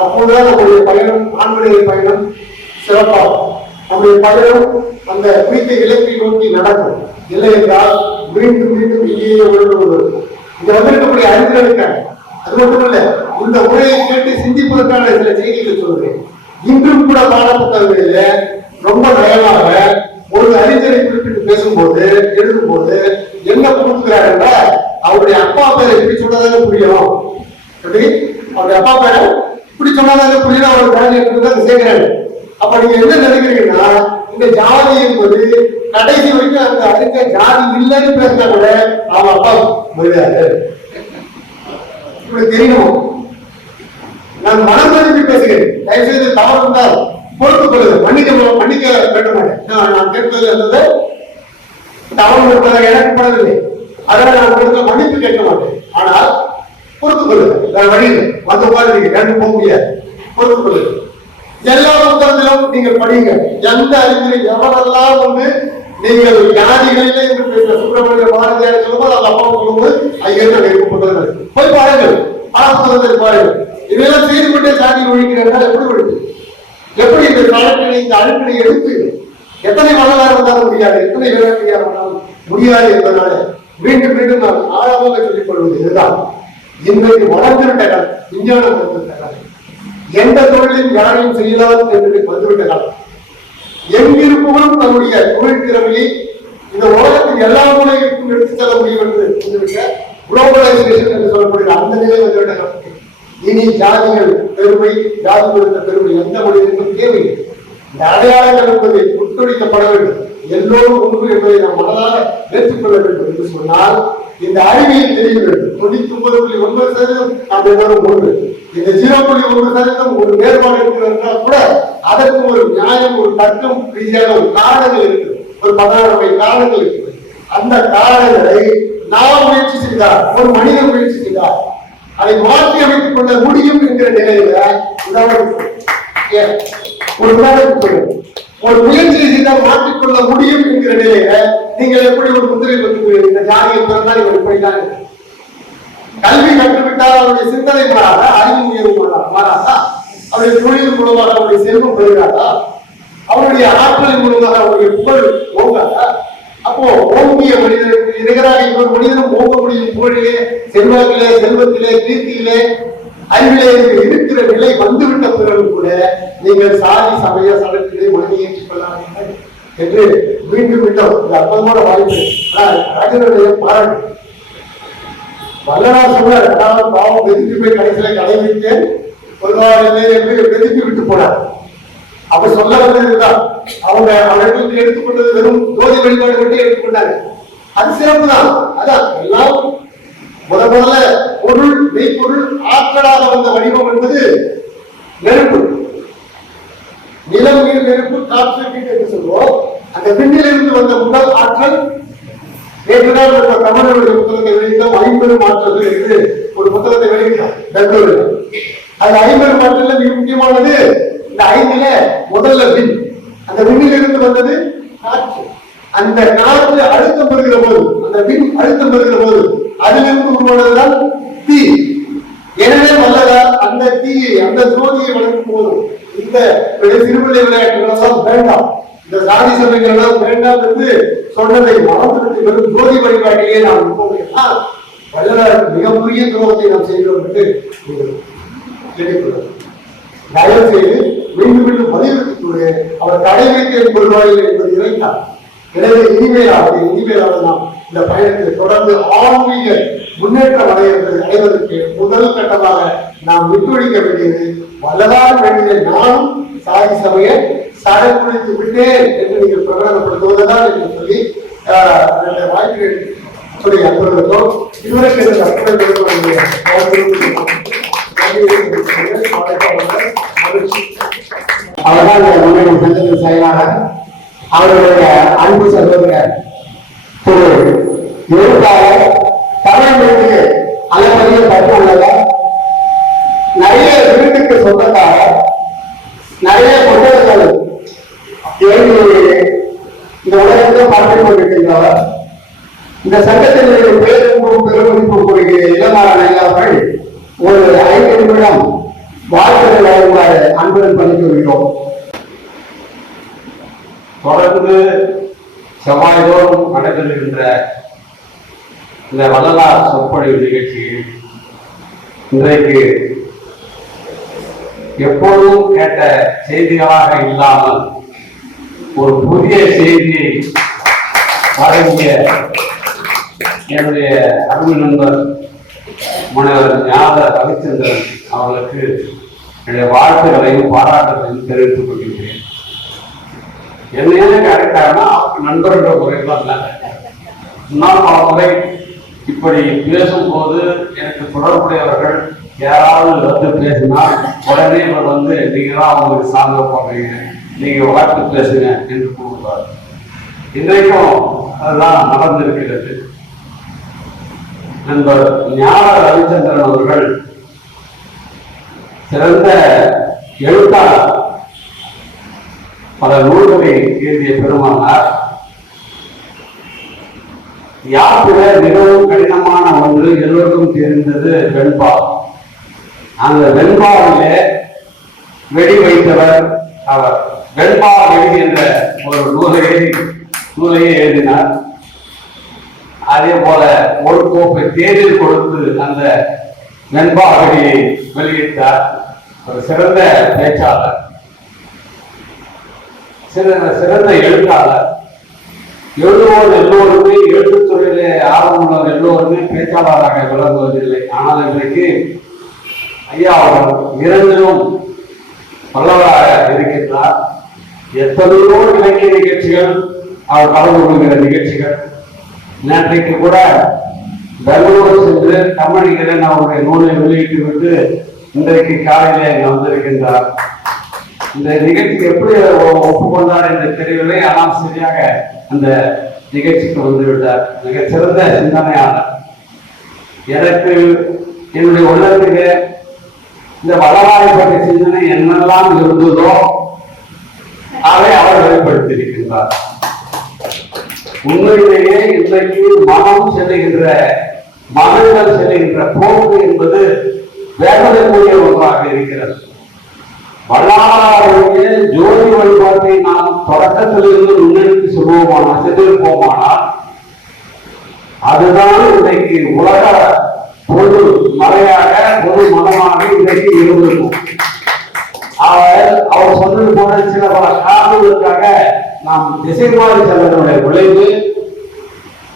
அப்போதுதான் நம்முடைய பயணம், ஆண்மனித பயணம் சிறப்பாகும். நம்முடைய பயணம் அந்த குறித்த இலக்கை நோக்கி நடக்கும். இல்லை என்றால் மீண்டும் மீண்டும் இங்கேயே விழுந்து இங்க வந்திருக்கக்கூடிய அறிஞர்களுக்கான அது மட்டுமல்ல, இந்த உரையை கேட்டு சிந்திப்பதற்கான சில செய்திகளை சொல்கிறேன். இன்றும் கூட பாடப்புத்தகங்களில ரொம்ப நயமாக ஒரு அறிஞரை குறிப்பிட்டு பேசும்போது எழுதும்போது என்ன கொடுக்கிறார் என்றால், அவருடைய அப்பா பேரை இப்படி சொன்னதாக புரியணும், அவருடைய அப்பா பேரை இப்படி சொன்னதாக புரியணும், அவர் ஜாதி சேர்க்கிறாரு. அப்ப நீங்க என்ன நினைக்கிறீங்கன்னா, இந்த ஜாதி என்பது கடைசி வரைக்கும் அந்த அறிஞர் ஜாதி இல்லைன்னு பேசினா கூட அவன் அப்பா முடியாது. இப்படி தெரியணும். நான் மனம் மதிப்பி பேசுகிறேன். தயவு செய்து தவறு இருந்தால் பொறுத்துக் கொள்ளுங்கள். மன்னிக்க வேண்டும். நான் கேட்பது என்பது தவறு இருப்பதாக எனக்கு படவில்லை. அதனால் நான் உங்களுக்கு மன்னிப்பு கேட்க மாட்டேன். ஆனால் பொறுத்துக் கொள்ளுங்கள். நான் வழியில் வந்து உட்கார்ந்து கண்டு போக முடியாது. பொறுத்துக் கொள்ளுங்கள். எல்லா புத்தகத்திலும் நீங்கள் படிங்க. எந்த அறிஞர் எவரெல்லாம் வந்து நீங்கள் ஜாதிகளிலே என்று பேசுற சுப்பிரமணிய பாரதியார் சொல்லும்போது அந்த அப்பா சொல்லும்போது ஐயர்கள் புத்தகங்கள் போய் பாருங்கள். புத்தகத்தை பாருங்கள். இதெல்லாம் செய்து கொண்டே ஜாதி ஒழிக்கிறார்கள். எப்படி ஒழிக்கு? எப்படி இந்த காலத்தினை இந்த அழுப்பினை எடுத்து எத்தனை வரலாறு வந்தாலும் முடியாது, எத்தனை வேளாண்மையாக வந்தாலும் முடியாது என்பதனால மீண்டும் மீண்டும் நான் ஆழமாக சொல்லிக் கொள்வது இதுதான். இன்றைக்கு வளர்ந்துவிட்ட காலம், விஞ்ஞானம் வந்துவிட்ட காலம், எந்த தொழிலையும் யாரையும் செய்யலாம் என்று வந்துவிட்ட காலம். எங்கிருப்பவரும் தன்னுடைய தொழில் திறமையை இந்த உலகத்தின் எல்லா மூலைகளுக்கும் எடுத்துச் செல்ல முடியும் என்று வந்துவிட்ட குளோபலைசேஷன் என்று சொல்லப்படுகிற அந்த நிலை வந்துவிட்ட காலத்தில் இனி ஜாதிகள் பெருமை, ஜாதி கொடுத்த பெருமை எந்த மொழியிற்கும் தேவையில்லை. இந்த அடையாளங்கள் என்பதை உட்கொடிக்கப்பட வேண்டும். எல்லோரும் ஒன்று என்பதை நாம் மனதாக ஏற்றுக்கொள்ள வேண்டும் என்று சொன்னால் இந்த அறிவியல் தெரிய வேண்டும். 99.9% நாம் எல்லாரும் ஒன்று. இந்த 0.1% ஒரு வேறுபாடு இருக்கிறது என்றால் கூட அதற்கு ஒரு நியாயம், ஒரு தர்க்கம் ரீதியாக ஒரு காரணங்கள் இருக்கு. ஒரு 16 காரணங்கள் இருக்கு. அந்த காரணங்களை நாம் முயற்சி செய்தார், ஒரு மனிதன் முயற்சி செய்தார், அதை மாற்றி அமைத்துக் கொள்ள முடியும் என்கிற நிலையில ஒரு ஒரு முயற்சியை செய்தால் மாற்றிக்கொள்ள முடியும் என்கிற நிலையில நீங்கள் எப்படி ஒரு முத்திரை பெற்றுக் இந்த ஜாதியை பிறந்தால் இவர் இப்படித்தான். கல்வி கற்றுவிட்டால் அவருடைய சிந்தனை மாறாதா, அறிவு உயர்வு மாறாதா, அவருடைய தொழில் மூலமாக அவருடைய செல்வம் பெறுகிறாரா, அவருடைய ஆற்றலின் மூலமாக அவருடைய புகழ் ஓங்காதா? அப்போ ஓங்கிய மனிதனுக்கு நிகராக இன்னொரு மனிதனும் ஓங்க முடியும். புகழிலே, செல்வாக்கிலே, செல்வத்திலே, கீர்த்தியிலே, அறிவிலே இருக்கிற நிலை வந்துவிட்ட பிறகு கூட நீங்கள் சாதி சமய சடத்திலே மனதை ஏற்றுக் கொள்ளாதீர்கள் என்று மீண்டும் மீண்டும் இந்த அற்புதமான வாய்ப்பு ராஜனுடைய பாராட்டு. வல்லனார் சொன்னார், அதாவது பாவம் வெதுக்கி போய் கடைசியில கடை வைத்தேன் பொதுவாக என்று வெதுக்கி விட்டு போனார். அப்ப சொல்ல வந்ததுதான் அவங்க அவர்களுக்கு எடுத்துக்கொண்டது வெறும் ஜோதி வழிபாடு மட்டும் எடுத்துக்கொண்டாங்க. அது சிறப்பு தான். அதான் எல்லாம் முதல்ல பொருள் மெய்ப்பொருள் ஆற்றலாக வந்த வடிவம் என்பது நெருப்பு. நிலம், நீர், நெருப்பு, காற்று என்று சொல்வோம். அந்த விண்ணிலிருந்து வந்த முதல் ஆற்றல் நேற்றுதான் நம்ம தமிழர்களுடைய புத்தகத்தை வெளியிட்டோம். 50 ஆற்றல்கள் என்று ஒரு புத்தகத்தை வெளியிட்டோம் பெங்களூரில். அது 50 ஆற்றல்ல மிக முக்கியமானது இந்த 5ல முதல்ல விண். அந்த விண்ணிலிருந்து வந்தது காற்று. அந்த காற்று அழுத்தம் பெறுகிற போது, அந்த விண் அழுத்தம் பெறுகிற போது அதிலிருந்து உருவானதுதான் தீ. எனவே வல்லதா அந்த தீயை, அந்த ஜோதியை வளர்க்கும் போதும் இந்த சிறுபிள்ளை விளையாட்டுகள் எல்லாம் வேண்டாம், இந்த சாதி சபைகள் எல்லாம் வேண்டாம் என்று சொன்னதை மறந்துவிட்டு வெறும் ஜோதி வழிபாட்டிலேயே நாம் இருப்போம். வல்லதாருக்கு மிகப்பெரிய துரோகத்தை நாம் செய்கிறோம் என்று கேட்டுக்கொள்கிறோம். தயவு செய்து மீண்டும் மீண்டும் பதிவிட்டு அவர் தடை வைக்க கொள்வார்கள் என்பது இறைத்தார். எனவே இனிமேலாவது நாம் இந்த பயணத்தை தொடர்ந்து ஆன்மீக முன்னேற்றம் அடைவதற்கு முதல் கட்டமாக நாம் விட்டுவிக்க வேண்டியது வல்லதார் வேண்டிய நானும் சாதி சமய சடக்குழித்து விட்டேன் என்று நீங்கள் பிரகடனப்படுத்துவதுதான் என்று சொல்லி வாய்ப்பு சொல்லி அன்பர்களுக்கும் இதுவரைக்கும் அவர்தான் முன்னணி சங்கத்தின் செயலாளர், அவர்களுடைய அன்பு சகோதரர் திரு எழுத்தாளர், தமிழ் மொழிக்கு அளப்பரிய பற்று உள்ளவர், நிறைய விருது சங்கத்துக்கு சொந்தக்காரர், நிறைய புத்தகங்கள் எழுதி இந்த உலகத்தில் பரப்பிக் கொண்டிருக்கின்றவர். இந்த சங்கத்தினுடைய பேருந்தும் பெருமதிப்பு கூடிய இளமாறன் அவர்கள் ஒரு 5 நிமிடம் வாழ்த்துக்கள் வழங்குமாறு அன்புடன் பணித்து வருகிறோம். தொடர்ந்து செவ்வாய்தோறும் நடைபெறுகின்ற இந்த வள்ளலார் சொற்பொழிவு நிகழ்ச்சியில் இன்றைக்கு எப்போதும் கேட்ட செய்திகளாக இல்லாமல் ஒரு புதிய செய்தியை வழங்கிய என்னுடைய அருமை நண்பர் முனைவர் ஞான ரவிச்சந்திரன் அவர்களுக்கு என்னுடைய வாழ்த்துக்களையும் பாராட்டுகளையும் தெரிவித்துக் கொள்கின்றேன். என்ன கேட்டாங்கன்னா அவருக்கு நண்பர்ன்ற முறைகள் முன்னால் பல முறை இப்படி பேசும்போது எனக்கு தொடர்புடையவர்கள் யாராவது வந்து பேசினால் உடனே இவர் வந்து நீங்க தான் அவங்களுக்கு சார்ந்த போடுறீங்க, நீங்க வளர்த்து பேசுங்க என்று கூறுவார். இன்றைக்கும் அதுதான் நடந்திருக்கிறது. நண்பர் ஞான ரவிச்சந்திரன் அவர்கள் சிறந்த எழுத்தாளர், பல நூல்களை எழுதிய பெருமானார். யாத்திர மிகவும் கடினமான ஒன்று எல்லோருக்கும் தெரிந்தது வெண்பால். அந்த வெண்பாவிலே வெடி வைத்தவர் அவர். வெண்பால் வெடி என்ற ஒரு நூலையை எழுதினார். அதே போல ஒரு கோப்பை தேநீர் கொடுத்து அந்த வெண்பா வெடியை வெளியிட்டார். ஒரு சிறந்த பேச்சாளர், சிறந்த எழுத்தாளர். எழுதுவோர் எல்லோருமே, எழுத்துத்துறையிலே ஆர்வமுள்ளவர் எல்லோருமே பேச்சாளராக விளங்குவதில்லை. ஆனால் இன்றைக்கு ஐயா அவர்கள் இரண்டிலும் வல்லவராக இருக்கின்றார். எத்தனையோ இலக்கிய நிகழ்ச்சிகள் அவர் கலந்து கொள்கிற நிகழ்ச்சிகள். நேற்றைக்கு கூட பெங்களூர் சென்று தமிழறிஞரன் அவருடைய நூலை வெளியிட்டு விட்டு இன்றைக்கு காலையிலே இங்கே வந்திருக்கின்றார். இந்த நிகழ்ச்சி எப்படி ஒப்புக்கொண்டார் என்று தெரியவில்லை, ஆனால் சரியாக அந்த நிகழ்ச்சிக்கு வந்துவிட்டார். மிக சிறந்த சிந்தனையாளர். எனக்கு என்னுடைய உள்ளத்திலே இந்த வளவாரை பற்றிய சிந்தனை என்னெல்லாம் இருந்ததோ அதை அவர் வெளிப்படுத்தியிருக்கின்றார். உண்மையிலேயே இன்றைக்கு மனங்கள் செல்லுகின்ற போக்கு என்பது வேதனைக்குரிய ஒன்றாக இருக்கிறது. வல்லாருடைய ஜோதி வழிபாட்டை நாம் தொடக்கத்திலிருந்து முன்னெடுத்து சென்றிருப்போமானால் அதுதான் இன்றைக்கு உலக பொது மலையாக, பொது மனமாக இன்றைக்கு இருந்திருக்கும். அவர் சொன்னது போல சில பல காரணங்களுக்காக நாம் திசை மாறி செல்வதனுடைய விளைவு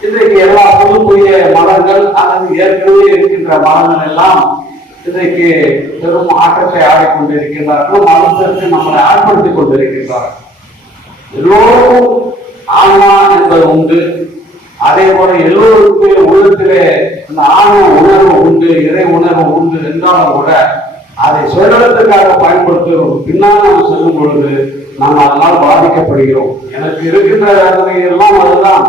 இன்றைக்கு எல்லா புது புதிய மதங்கள் அல்லது ஏற்கனவே இருக்கின்ற மதங்கள் எல்லாம் இன்றைக்கு பெரும் ஆட்டத்தை ஆடிக்கொண்டிருக்கின்றார்கள். மதத்திற்கு நம்மளை ஆட்படுத்திக் கொண்டிருக்கின்றார்கள். எல்லோருக்கும் ஆன்மா என்பது உண்டு. அதே போல எல்லோருக்குமே உள்ளத்திலே அந்த ஆன்ம உணர்வு உண்டு, இறை உணர்வு உண்டு என்றாலும் கூட அதை சுயநலத்துக்காக பயன்படுத்துகிறோம். பின்னால் நாம் செல்லும் பொழுது நாம் அதனால் பாதிக்கப்படுகிறோம். எனக்கு இருக்கின்ற வேதனை எல்லாம் அதுதான்.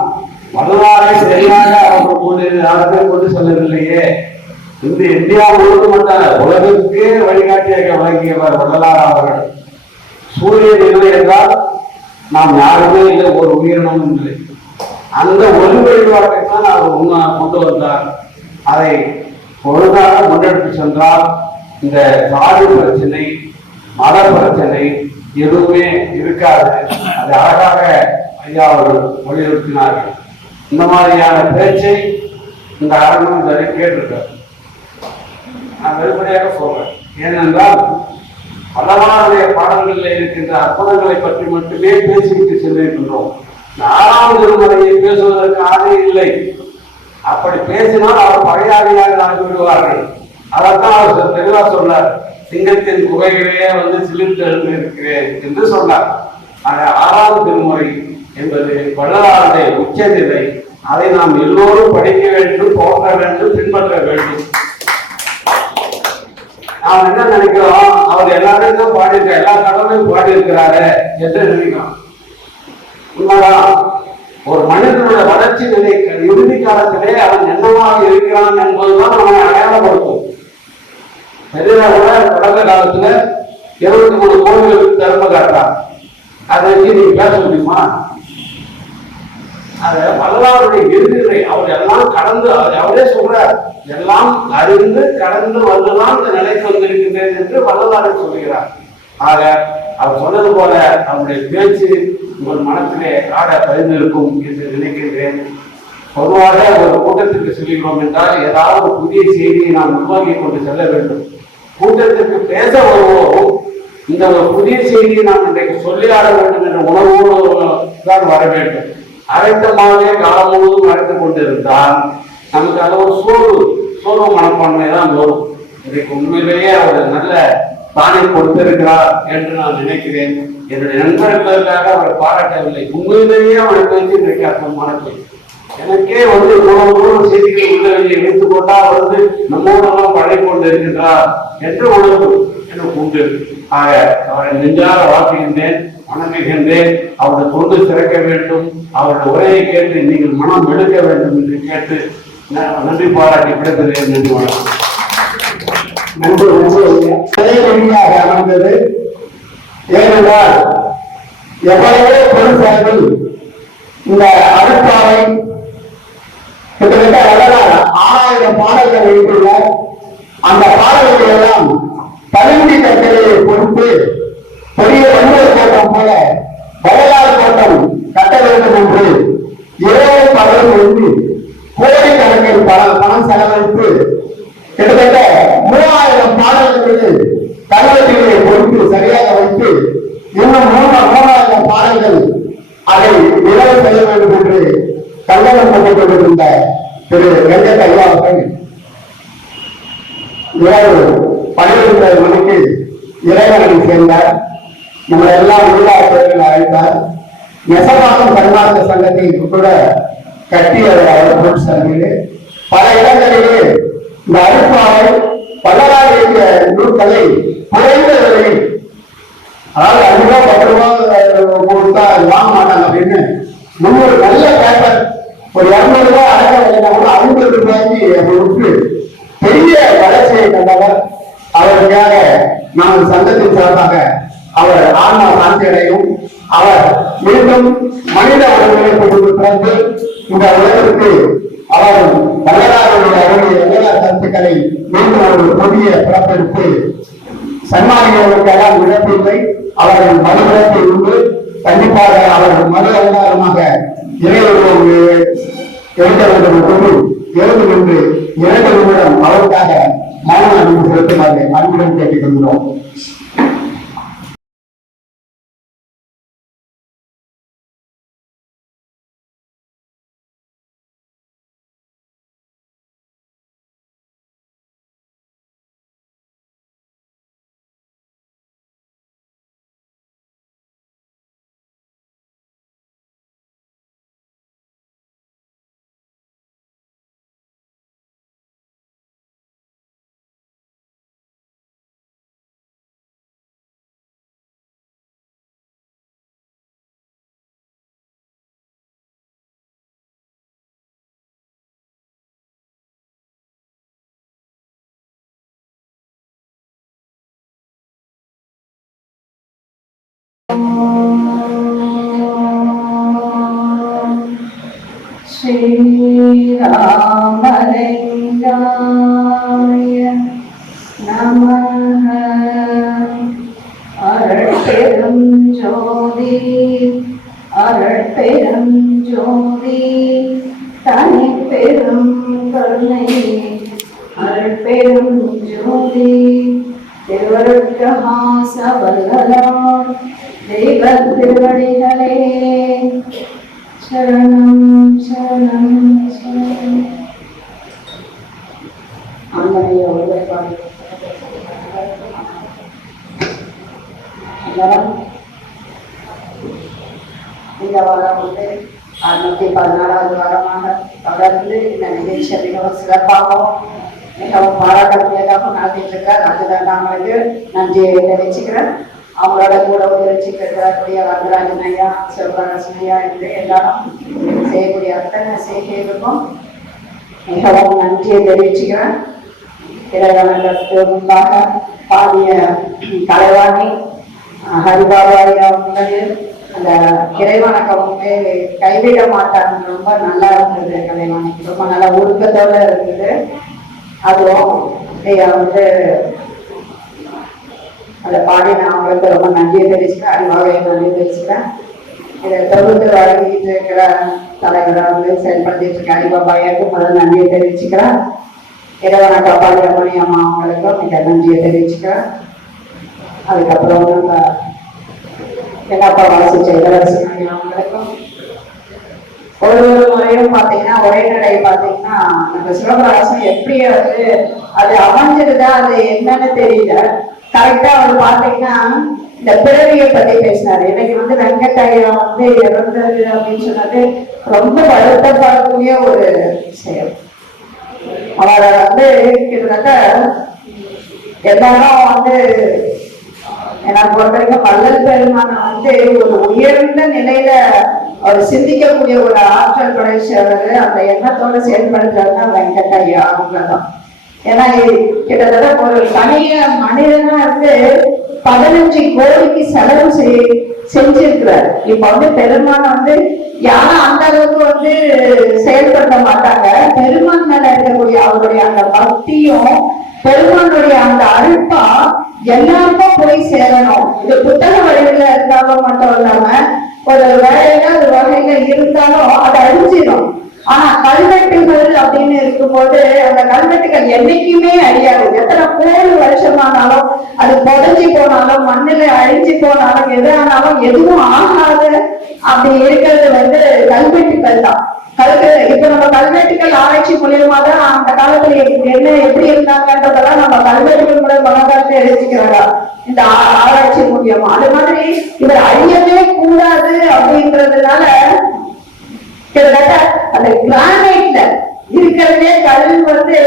வரலாறை சரியாக அவர்கள் கொண்டு செல்லவில்லையே. இந்த இந்தியா முழுக்க மட்டும் உலகத்துக்கே வழிகாட்டியாக வழங்கியவர் வள்ளலார் அவர்கள். சூரியன் இல்லை என்றால் நாம் யாருமே இல்லை, ஒரு உயிரினமும் இல்லை. அந்த ஒளி வழிபாட்டைத்தான் அவர் கொண்டு வந்தார். அதை ஒழுங்காக முன்னெடுத்து சென்றால் இந்த சாதி பிரச்சனை, மத பிரச்சனை எதுவுமே இருக்காது. அது அழகாக ஐயா அவர்கள் வலியுறுத்தினார்கள். இந்த மாதிரியான பேச்சை இந்த அரங்கம் சரி கேட்டிருக்கார். நான் வெளிப்படையாக சொல்றேன். ஏனென்றால் வல்லவருடைய பாடல்களில் இருக்கின்ற அற்புதங்களை பற்றி மட்டுமே பேசிவிட்டு சென்றிருக்கின்றோம். 4ஆம் திருமுறையை பேசுவதற்கு ஆணை இல்லை. அப்படி பேசினால் அவர் பழையாளியாக ஆகிவிடுவார்கள். அதைத்தான் அவர் தெளிவா சொன்னார். சிங்கத்தின் குகைகளே வந்து சிலிர்த்து எழுந்திருக்கிறேன் என்று சொன்னார். ஆக 6ஆம் திருமுறை என்பது வள்ளலாருடைய உச்சநிலை. அதை நாம் எல்லோரும் படிக்க வேண்டும், போற்ற வேண்டும், பின்பற்ற வேண்டும். நாம் என்ன நினைக்கிறோம், அவர் எல்லாரையும் தான் பாடியிருக்க, எல்லா கடவுளையும் பாடியிருக்கிறாரு என்று நினைக்கிறோம். உண்மைதான். ஒரு மனிதனுடைய வளர்ச்சி நிலை இறுதி காலத்திலே அவன் என்னவாக இருக்கிறான் என்பதுதான் அவனை அடையாளப்படுத்தும். பெரியவா கூட கடந்த காலத்துல 23 கோவில்களுக்கு திறமை காட்டுறான். அதை வச்சு நீங்க பேச முடியுமா? அத வள்ளலாருடைய விருதுகளை அவர் எல்லாம் கடந்து, அவரே சொல்றார், எல்லாம் அறிந்து கடந்து வந்துதான் இந்த நிலைக்கு வந்திருக்கின்றேன் என்று வள்ளலாரை சொல்கிறார். ஆக அவர் சொன்னது போல அவருடைய பேச்சு உங்கள் மனத்திலே ஆட பதிந்திருக்கும் என்று நினைக்கின்றேன். பொதுவாக ஒரு கூட்டத்திற்கு செல்கிறோம் என்றால் ஏதாவது புதிய செய்தியை நாம் உருவாக்கி கொண்டு செல்ல வேண்டும். கூட்டத்திற்கு பேச வருவோம், இந்த ஒரு புதிய செய்தியை நாம் இன்றைக்கு சொல்லியாட வேண்டும் என்ற உணர்வோடு தான் வர வேண்டும். அரைத்தமாகவே காலம் முழுவதும் நடந்து கொண்டிருந்தால் நமக்கு அது ஒரு சோர்வு மனப்பான்மை தான் வரும். இன்றைக்கு உண்மையிலேயே அவர் நல்ல தானே கொடுத்திருக்கிறார் என்று நான் நினைக்கிறேன். என்னுடைய நண்பர்களுக்காக அவரை பாராட்டவில்லை, உண்மையிலேயே அவரை பேச்சு இன்றைக்கு அர்த்தமான பேச்சு. எனக்கே இவ்வளவு செய்திகளை உள்ளவர்களை இணைத்துக் கொண்டால் நம்மோடெல்லாம் பழகி கொண்டு இருக்கின்றார் என்று உணர்வு எனக்கு உண்டு. ஆக அவரை நெஞ்சார வாழ்த்துகின்றேன், வணங்குகின்றேன். அவருடைய தொண்டு சிறக்க வேண்டும், அவருடைய உரையை கேட்டு நீங்கள் மனம் எடுக்க வேண்டும் என்று கேட்டு நன்றி பாராட்டி விடுகிறேன். நன்றி வணக்கம். நன்றி அமைந்தது. ஏனென்றால் எவ்வளவோ பொருட்கள் இந்த அருட்பாவை கிட்டத்தட்ட 6000 பாடல்கள் எழுதியுள்ள அந்த பாடல்களை எல்லாம் பழங்குடி கட்டளையை பொறுத்து பெரிய வன்முறை கோட்டம் போல வரலாறு கோட்டம் கட்ட வேண்டும் என்று இரவு பகலும் எழுதி கோடிக்கணக்கில் பணம் செலவழித்து கிட்டத்தட்ட 3000 பாடல்களில் கல்வெட்டுகளை பொறுத்து சரியாக வைத்து இன்னும் 3000 பாடல்கள் அதை நிறைவு செய்ய வேண்டும் என்று கல்லணம் போட்டுக் கொண்டிருந்த திரு வெங்கட் ஐயா அவர்கள் இரவு 12 மணிக்கு இறைவனை சேர்ந்தார். நம்ம எல்லாம் உள்ளாட்சியர்கள் அழைத்தார். நெசவாக்கம் கர்நாடக சங்கத்தை கூட கட்டி அவர் செல்கிறேன். பல இடங்களிலே இந்த அருட்பாவை வள்ளலார் எழுதிய நூல்களை குறைந்த விலையில், அதாவது 5 ரூபா 10 ரூபா கொடுத்தா வாங்க மாட்டாங்க அப்படின்னு 300 நல்ல பேப்பர் ஒரு 200 ரூபாய் அடக்க விலைனா கூட 50 ரூபாய்க்கு விட்டு பெரிய வளர்ச்சியை கண்டவர். அவருக்காக நமது சங்கத்தின் சார்பாக அவர் ஆன்மா சாந்தி அடையும், அவர் மீண்டும் மனித உடல்களை கொண்டு பிறந்து இந்த உலகத்திற்கு அவர் வள்ளலாருடைய வள்ளலார் கருத்துக்களை மீண்டும் ஒரு புதிய பிறப்பெடுத்து சன்மானிகளுக்கெல்லாம் இழப்பில்லை, அவர்கள் மறுபிறப்பை உண்டு. கண்டிப்பாக அவர் மறு அவதாரமாக இறைவர்கள் இருக்க வேண்டும் என்று எழுந்து நின்று 2 நிமிடம் அவருக்காக மௌன அன்பு செலுத்துமாறு அன்புடன் கேட்டுக் கொள்கிறோம். ஸ்ரீராமலிங்காய நமஹ. அருட்பெரும் ஜோதி அருட்பெரும் ஜோதி தனிப்பெரும் கருணை அருட்பெரும் ஜோதி திருவருட்கஹாச வல்லலார் தெய்வ திருவடிகளே சரணம் சரணம் சரணம். ஆண்டவனைய ஒருவரை இந்த வாரம் 614வது வாரமாக தொடர்ந்து இந்த நிகழ்ச்சியை மிகவும் சிறப்பாகவும் மிகவும் பாராட்டக்கூடியதாகவும் நடத்திட்டு இருக்கார். அதுதான் நான் நன்றியை தெரிவிச்சுக்கிறேன். அவங்களோட கூட உதவிச்சிருக்கக்கூடிய வரதராஜன் ஐயா, சிவகாரசன் ஐயா என்று எல்லாரும் செய்யக்கூடிய அத்தனை செய்திகளுக்கும் மிகவும் நன்றியை தெரிவிச்சுக்கிறேன். இறைவனுக்கு முன்பாக பாடிய கலைவாணி ஹரிபாபாய் அவர்கள் அந்த இறைவணக்கம் வந்து கைவிட மாட்டாங்க. ரொம்ப நல்லா இருந்தது கலைவாணி, ரொம்ப நல்லா உருக்கத்தோட இருந்தது. அதுவும் வந்து அதை பாடி நான் அவங்களுக்கு ரொம்ப நன்றியை தெரிவிச்சுக்கிறேன், அறிவாக நன்றியை தெரிவிச்சுக்கிறேன். இதை தொகுத்து வழங்கிட்டு இருக்கிற தலைவரை வந்து செயல்படுத்திட்டு இருக்க ஹரிபாபாய்க்கும் முதல் நன்றியை தெரிவிச்சுக்கிறேன். இறைவன கபாலி அம்மணி அம்மா அவங்களுக்கும் மிக நன்றியை தெரிவிச்சுக்கிறேன். அதுக்கப்புறம் நம்ம என்னப்பா வாசிச்ச இளவரசி அவங்களுக்கும் ஒரு முறையும் பார்த்தீங்கன்னா உரைநடை பார்த்தீங்கன்னா நம்ம சிவபிரகாசம் எப்படி வந்து அது அமைஞ்சிருதா அது என்னன்னு தெரியல. கரெக்டா அவர் பார்த்தீங்கன்னா இந்த பிறவியை பத்தி பேசினாரு. இன்னைக்கு வந்து வெங்கட்டையா வந்து இறந்தது அப்படின்னு சொன்னது ரொம்ப வருத்தப்படக்கூடிய ஒரு செயல். அவரை வந்து கிட்டத்தட்ட எல்லாரும் வந்து எனக்கு பொறுத்த வரைக்கும் வள்ளல் பெருமான வந்து ஒரு உயர்ந்த நிலையில அவர் சிந்திக்கக்கூடிய ஒரு ஆற்றல் படைச்சவர். அந்த எண்ணத்தோட செயல்படுத்துறதுனா வெங்கட்டையா அவங்கதான். ஏன்னா கிட்டத்தட்ட ஒரு தனிய மனிதனா வந்து 15 கோடிக்கு செலவு செஞ்சிருக்கிறார். இப்ப வந்து பெருமான் வந்து யாரும் அந்த அளவுக்கு வந்து செயல்படுத்த மாட்டாங்க. பெருமான் மேல இருக்கக்கூடிய அவருடைய அந்த பக்தியும் பெருமானுடைய அந்த அருப்பா எல்லாருக்கும் போய் சேரணும். இது புத்தக வடிவில் இருந்தாலும் மட்டும் இல்லாம ஒரு வேலையில ஒரு வகையில இருந்தாலும் அது அழிஞ்சிடும். ஆனா கல்வெட்டுகள் அப்படின்னு இருக்கும்போது அந்த கல்வெட்டுகள் என்னைக்குமே அழியாது. எத்தனை கோடி வருஷமானாலும் அது புதஞ்சி போனாலும் மண்ணில அழிஞ்சு போனாலும் எதானாலும் எதுவும் ஆகாது. அப்படி இருக்கிறது வந்து கல்வெட்டுகள் தான். இப்ப நம்ம கல்வெட்டுகள் ஆராய்ச்சி மூலியமா தான் அந்த காலத்துல என்ன எப்படி இருந்தாங்கன்றதெல்லாம் நம்ம கல்வெட்டுகள் மூலம் மனதாரத்தை எழுதிக்கிறாரா இந்த ஆராய்ச்சி மூலியமா. அது மாதிரி இவர் அழியவே கூடாது அப்படின்றதுனால கிட்டத்தட்ட அந்த கிரானைட்ல இருக்கிறதே கல் வந்து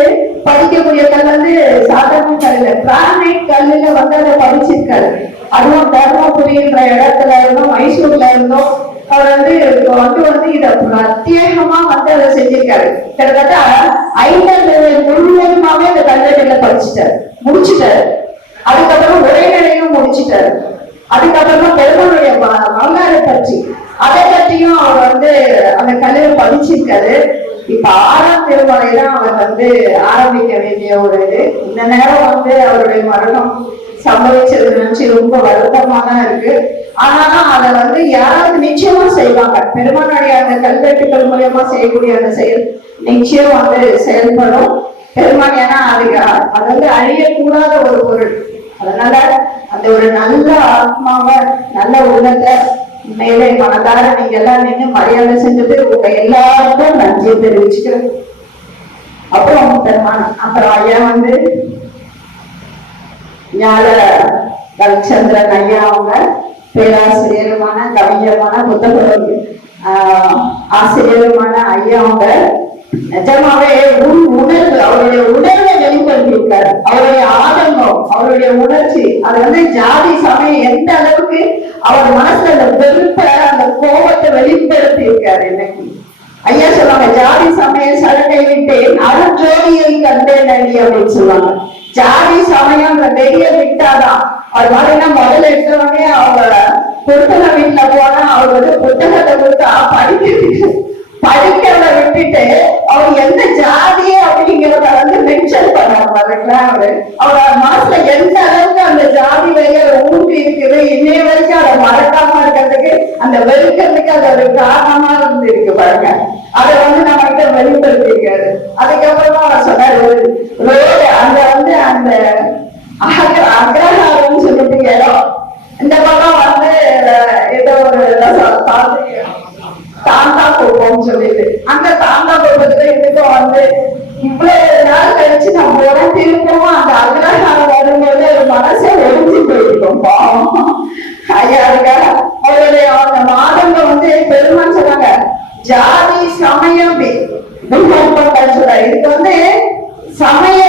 படிக்கக்கூடிய கல் வந்து சாதாரண கல்ல கிரானைட் கல்லுல வந்து அதை படிச்சிருக்காரு. அதுவும் தர்மபுரின்ற இடத்துல இருந்தும் மைசூர்ல இருந்தும் அவர் வந்து இத பிரத்யேகமா வந்து அதை செஞ்சிருக்காரு. கிட்டத்தட்ட 5 முழுவதுமாவே அந்த கல்வெட்டுல படிச்சுட்டாரு, முடிச்சுட்டாரு. அதுக்கப்புறம் உரைநடையும் முடிச்சுட்டாரு. அதுக்கப்புறமா பெருமானுடைய வரலாறு பற்றி அதை பற்றியும் அவர் வந்து அந்த கல்வியை பதிச்சிருக்காரு. இப்ப 6ஆம் திருமலைதான் அவர் வந்து ஆரம்பிக்க வேண்டிய ஒரு இது. இந்த நேரம் வந்து அவருடைய மரணம் சம்பவிச்சது நினைச்சு ரொம்ப வருத்தமா தான் இருக்கு. ஆனாலும் அதை வந்து யாராவது நிச்சயமா செய்வாங்க. பெருமானுடைய அந்த கல்வெட்டுகள் மூலியமா செய்யக்கூடிய அந்த செயல் நிச்சயம் வந்து செயல்படும். பெருமான் ஏன்னா அது வந்து அழியக்கூடாத ஒரு பொருள். அதனால அந்த ஒரு நல்ல ஆத்மாவை நல்ல உள்ளத்தை மேலே மனதார நீங்க எல்லாம் நின்று மரியாதை செஞ்சது உங்க எல்லாருக்கும் நன்றியை தெரிவிச்சுக்கிறேன். அப்புறம் பெருமான் அப்புறம் ஐயா வந்து ஞான ரவிச்சந்திரன் ஐயா அவங்க பேராசிரியருமான கவிஞருமான புத்தக ஆசிரியருமான ஐயா அவங்க நிஜமாவே உணர்வு அவருடைய உணர்வை வெளிப்படுத்தியிருக்காரு. அவருடைய ஆதங்கம் அவருடைய உணர்ச்சி அது வந்து ஜாதி சமயம் எந்த அளவுக்கு அவர் மனசுல அந்த வெறுப்ப அந்த கோபத்தை வெளிப்படுத்தி இருக்காரு. இன்னைக்கு ஐயா சொல்லுவாங்க ஜாதி சமய சரட்டை விட்டேன் அருஞ்சோதியை கண்டேன் அடி அப்படின்னு சொல்லுவாங்க. ஜாதி சமயம் வெளியே விட்டாதான் அது மாதிரினா முதல்ல எடுத்தவொடனே அவங்க புத்தக வீட்டுல போனா அவர் வந்து புத்தகத்தை கொடுத்தா படிக்கிறத விட்டுட்டு அவர் எந்த ஜாதி அப்படிங்கிறத வந்து மென்ஷன் பண்ணாரு பாருங்களா. அவர் மனசுல எந்த அளவுக்கு அந்த ஜாதி வரைய ஊன்றி இருக்குது. இன்னைய வரைக்கும் அதை மறக்காம இருக்கிறதுக்கு அந்த வெறுக்கிறதுக்கு அது ஒரு காரணமா இருந்து இருக்கு பாருங்க. அதை வந்து நம்ம கிட்ட வெளிப்படுத்தி இருக்காரு. அதுக்கப்புறமா அவர் சொன்னாரு ரோடு அங்க வந்து அந்த அக்ரஹாரம்னு சொல்லிட்டு இடம் இந்த பக்கம் வந்து ஏதோ ஒரு தாண்டா கோப்பம்னு சொல்லிட்டு அந்த தாண்டா கோப்பத்துல இதுக்கும் வந்து இவ்வளவு நாள் கழிச்சு நம்ம உடனே திருப்பவும் அந்த அக்ரஹாரம் வரும்போது மனசை ஒழிஞ்சு போயிருக்கோம் பாவம் ஐயா. அதுக்காக அவருடைய அந்த மாதங்க வந்து பெருமான்னு சொன்னாங்க ஜாதி சமயம் சொல்றாரு. இதுக்கு வந்து சமய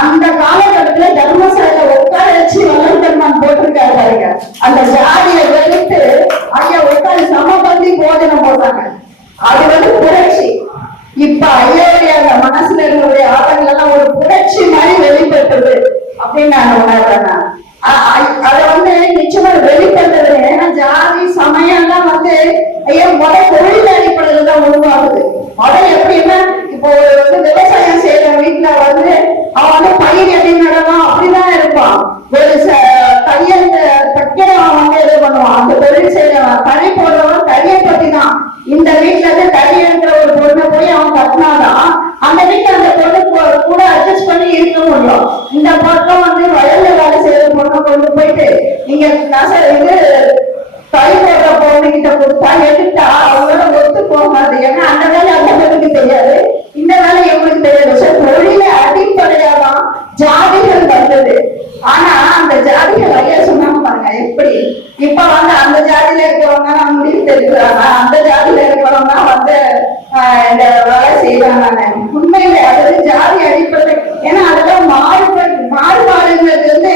அந்த காலகட்டத்துல தர்மசாலையில உட்கார வச்சு வல்லம்பெருமான் போட்டிருக்காரு பாருங்க. அந்த ஜாதியை வெளுத்து ஐயா உட்காந்து சமபந்தி போதனை போட்டாங்க. அது புரட்சி. இப்ப ஐயாவுடைய அந்த மனசுல இருக்கக்கூடிய ஆட்டங்கள் எல்லாம் ஒரு புரட்சி மாதிரி வெளிப்பட்டது அப்படின்னு நான் உணர்றேன். அதை நிச்சயமா வெளிப்படுத்துறது. ஏன்னா ஜாதி சமயம் எல்லாம் ஐயா தொழில் அடிப்படையில தான் உருவாகுது. எப்படின்னா இப்போ விவசாயம் செய்யற வீட்டுல அவன் பயிர் எப்படி நடலாம் அப்படிதான் இருப்பான். ஒரு தையல் தைக்கிறவன் இது பண்ணுவான். அந்த தொழில் செய்யறவன் தறி போடுறவன் தறியை பத்தி தான். இந்த வீட்டுல தறி இருக்கிற ஒரு பொண்ணை போய் அவன் கட்டினாதான் அந்த வீட்டுல அந்த பொண்ணு கூட அட்ஜஸ்ட் பண்ணி இருக்க முடியும். இந்த பக்கம் வயல்ல வேலை செய்யற பொண்ணை கொண்டு போயிட்டு நீங்க தறி போடுற பொண்ணுகிட்ட கொடுத்தா எடுத்தா அவங்களோட ஒத்து போகாது. ஏன்னா அந்த வேலை அந்த பொண்ணுக்கு தெரியாது, இந்த வேலை எங்களுக்கு தெரியாது. தொழில அடிப்படையாதான் ஜாதிகள் வந்தது. ஆனா அந்த ஜாதிகள் ஐயா சொன்னாங்க பாருங்க எப்படி. இப்ப அந்த ஜாதியில இருக்கிறவங்க முடிவு தெரிவிக்கிறாங்க, அந்த ஜாதியில இருக்கிறவங்க இந்த வேலை செய்யறாங்க. உண்மையில அதாவது ஜாதி அடிப்படை. ஏன்னா அதெல்லாம் மாறுபாடுங்கிறது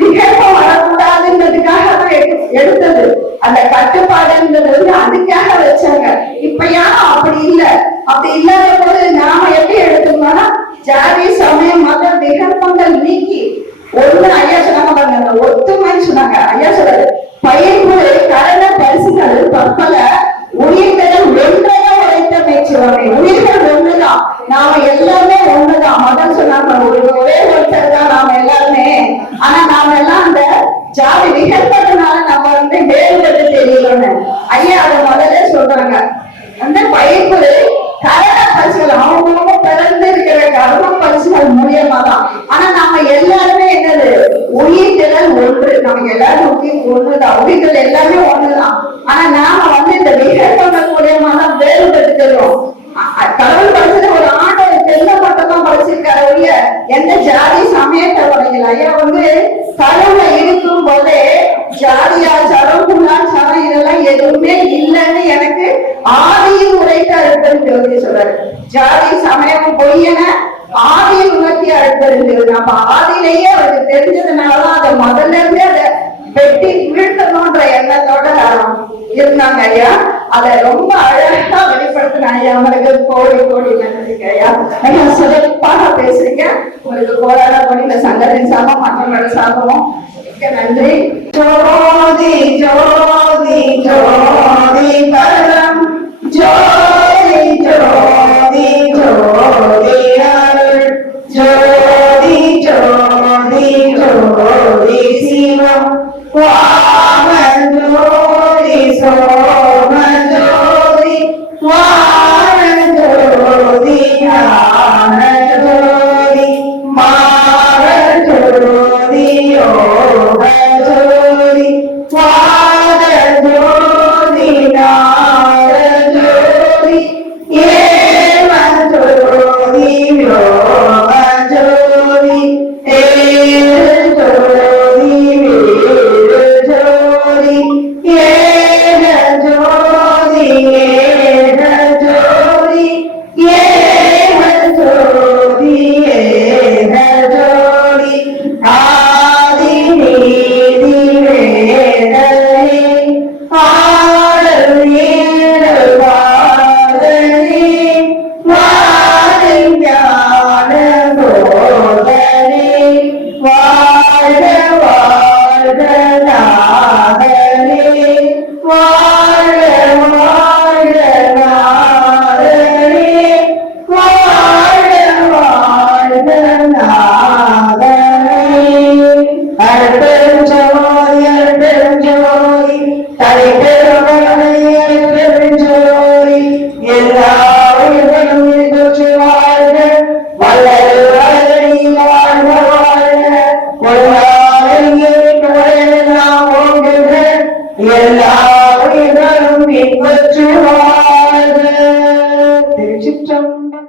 விகற்பம் வரக்கூடாதுன்றதுக்காக தான் எடுத்தது. அந்த கட்டுப்பாடுன்றது அதுக்காக வச்சாங்க. இப்ப யாரும் அப்படி இல்லை. அப்படி இல்லாத போது நாம எப்படி எடுத்துக்கோம்னா ஜாதி சமயம் மத விகற்பங்கள் நீக்கி ஒண்ணு ஐயா சொன்னாங்க பாருங்க, ஒத்துமைன்னு சொன்னாங்க. ஐயா சொல்றாரு பயிர்முறை கரண பரிசுகள் பற்பல உயிர்கள் ஒன்றையும் உழைத்த மேய்ச்சுவாங்க. உயிர்கள் ஒண்ணுதான், நாம எல்லாமே ஒண்ணுதான். மதம் சொன்னாங்க ஒரே ஒருத்தர் தான் நாம எல்லாருமே. ஆனா நாம எல்லாம் அந்த ஜாதி விகற்பத்தினால நம்ம வேறுபட்டு தெரியலன்னு ஐயா அதை முதல்ல சொல்றாங்க. அந்த பயிர்முறை கரண பரிசுகள் அவங்க பிறந்து இருக்கிற கர்ம பரிசுகள் மூலியமா தான். ஆனா நாம எல்லாருமே என்னது உயிர்த்திறல் ஒன்று. நமக்கு எல்லாரும் உயிர் ஒண்ணுதான், உயிர்கள் எல்லாமே ஒண்ணுதான். ஆனா நாம இந்த விகற்பங்கள் மூலியமா தான் வேறுபட்டுக்கிறோம். கடவுள் படைச்சது ஒரு ஆண் ஒரு பெண்ணை மட்டும் தான் படைச்சிருக்காரு ஒழிய எந்த ஜாதி சமயத்தை படைக்கல. ஐயா கடவுளை இருக்கும் போதே ஜாதியாச்சாரம் குலாச்சாரம் இதெல்லாம் எதுவுமே இல்லைன்னு எனக்கு ஆதியில் உரைத்தா இருக்குன்னு சொல்றாரு. ஜாதி சமயம் பொய்யன ஆதியில் உணர்த்தியா இருக்கிறது. நம்ம ஆதியிலேயே அவருக்கு தெரிஞ்சதுனாலதான் அதை முதல்ல இருந்தே அதை வெட்டி வீழ்த்தணும்ன்ற எண்ணத்தோட இருந்தாங்க ஐயா. அதை ரொம்ப அழகா வெளிப்படுத்தின ஐயா. அவங்களுக்கு கோடி கோடி நன்றி ஐயா. ஐயா சிறப்பாக பேசுறீங்க. உங்களுக்கு கோடான கோடி இந்த சங்கத்தின் சாபம் மற்றவங்களோட சாபமும் மிக்க நன்றி. ஜோதி ஜோதி ஜோதி பரம் ஜோதி ஜோதி ஜோதி அருள் ஜோதி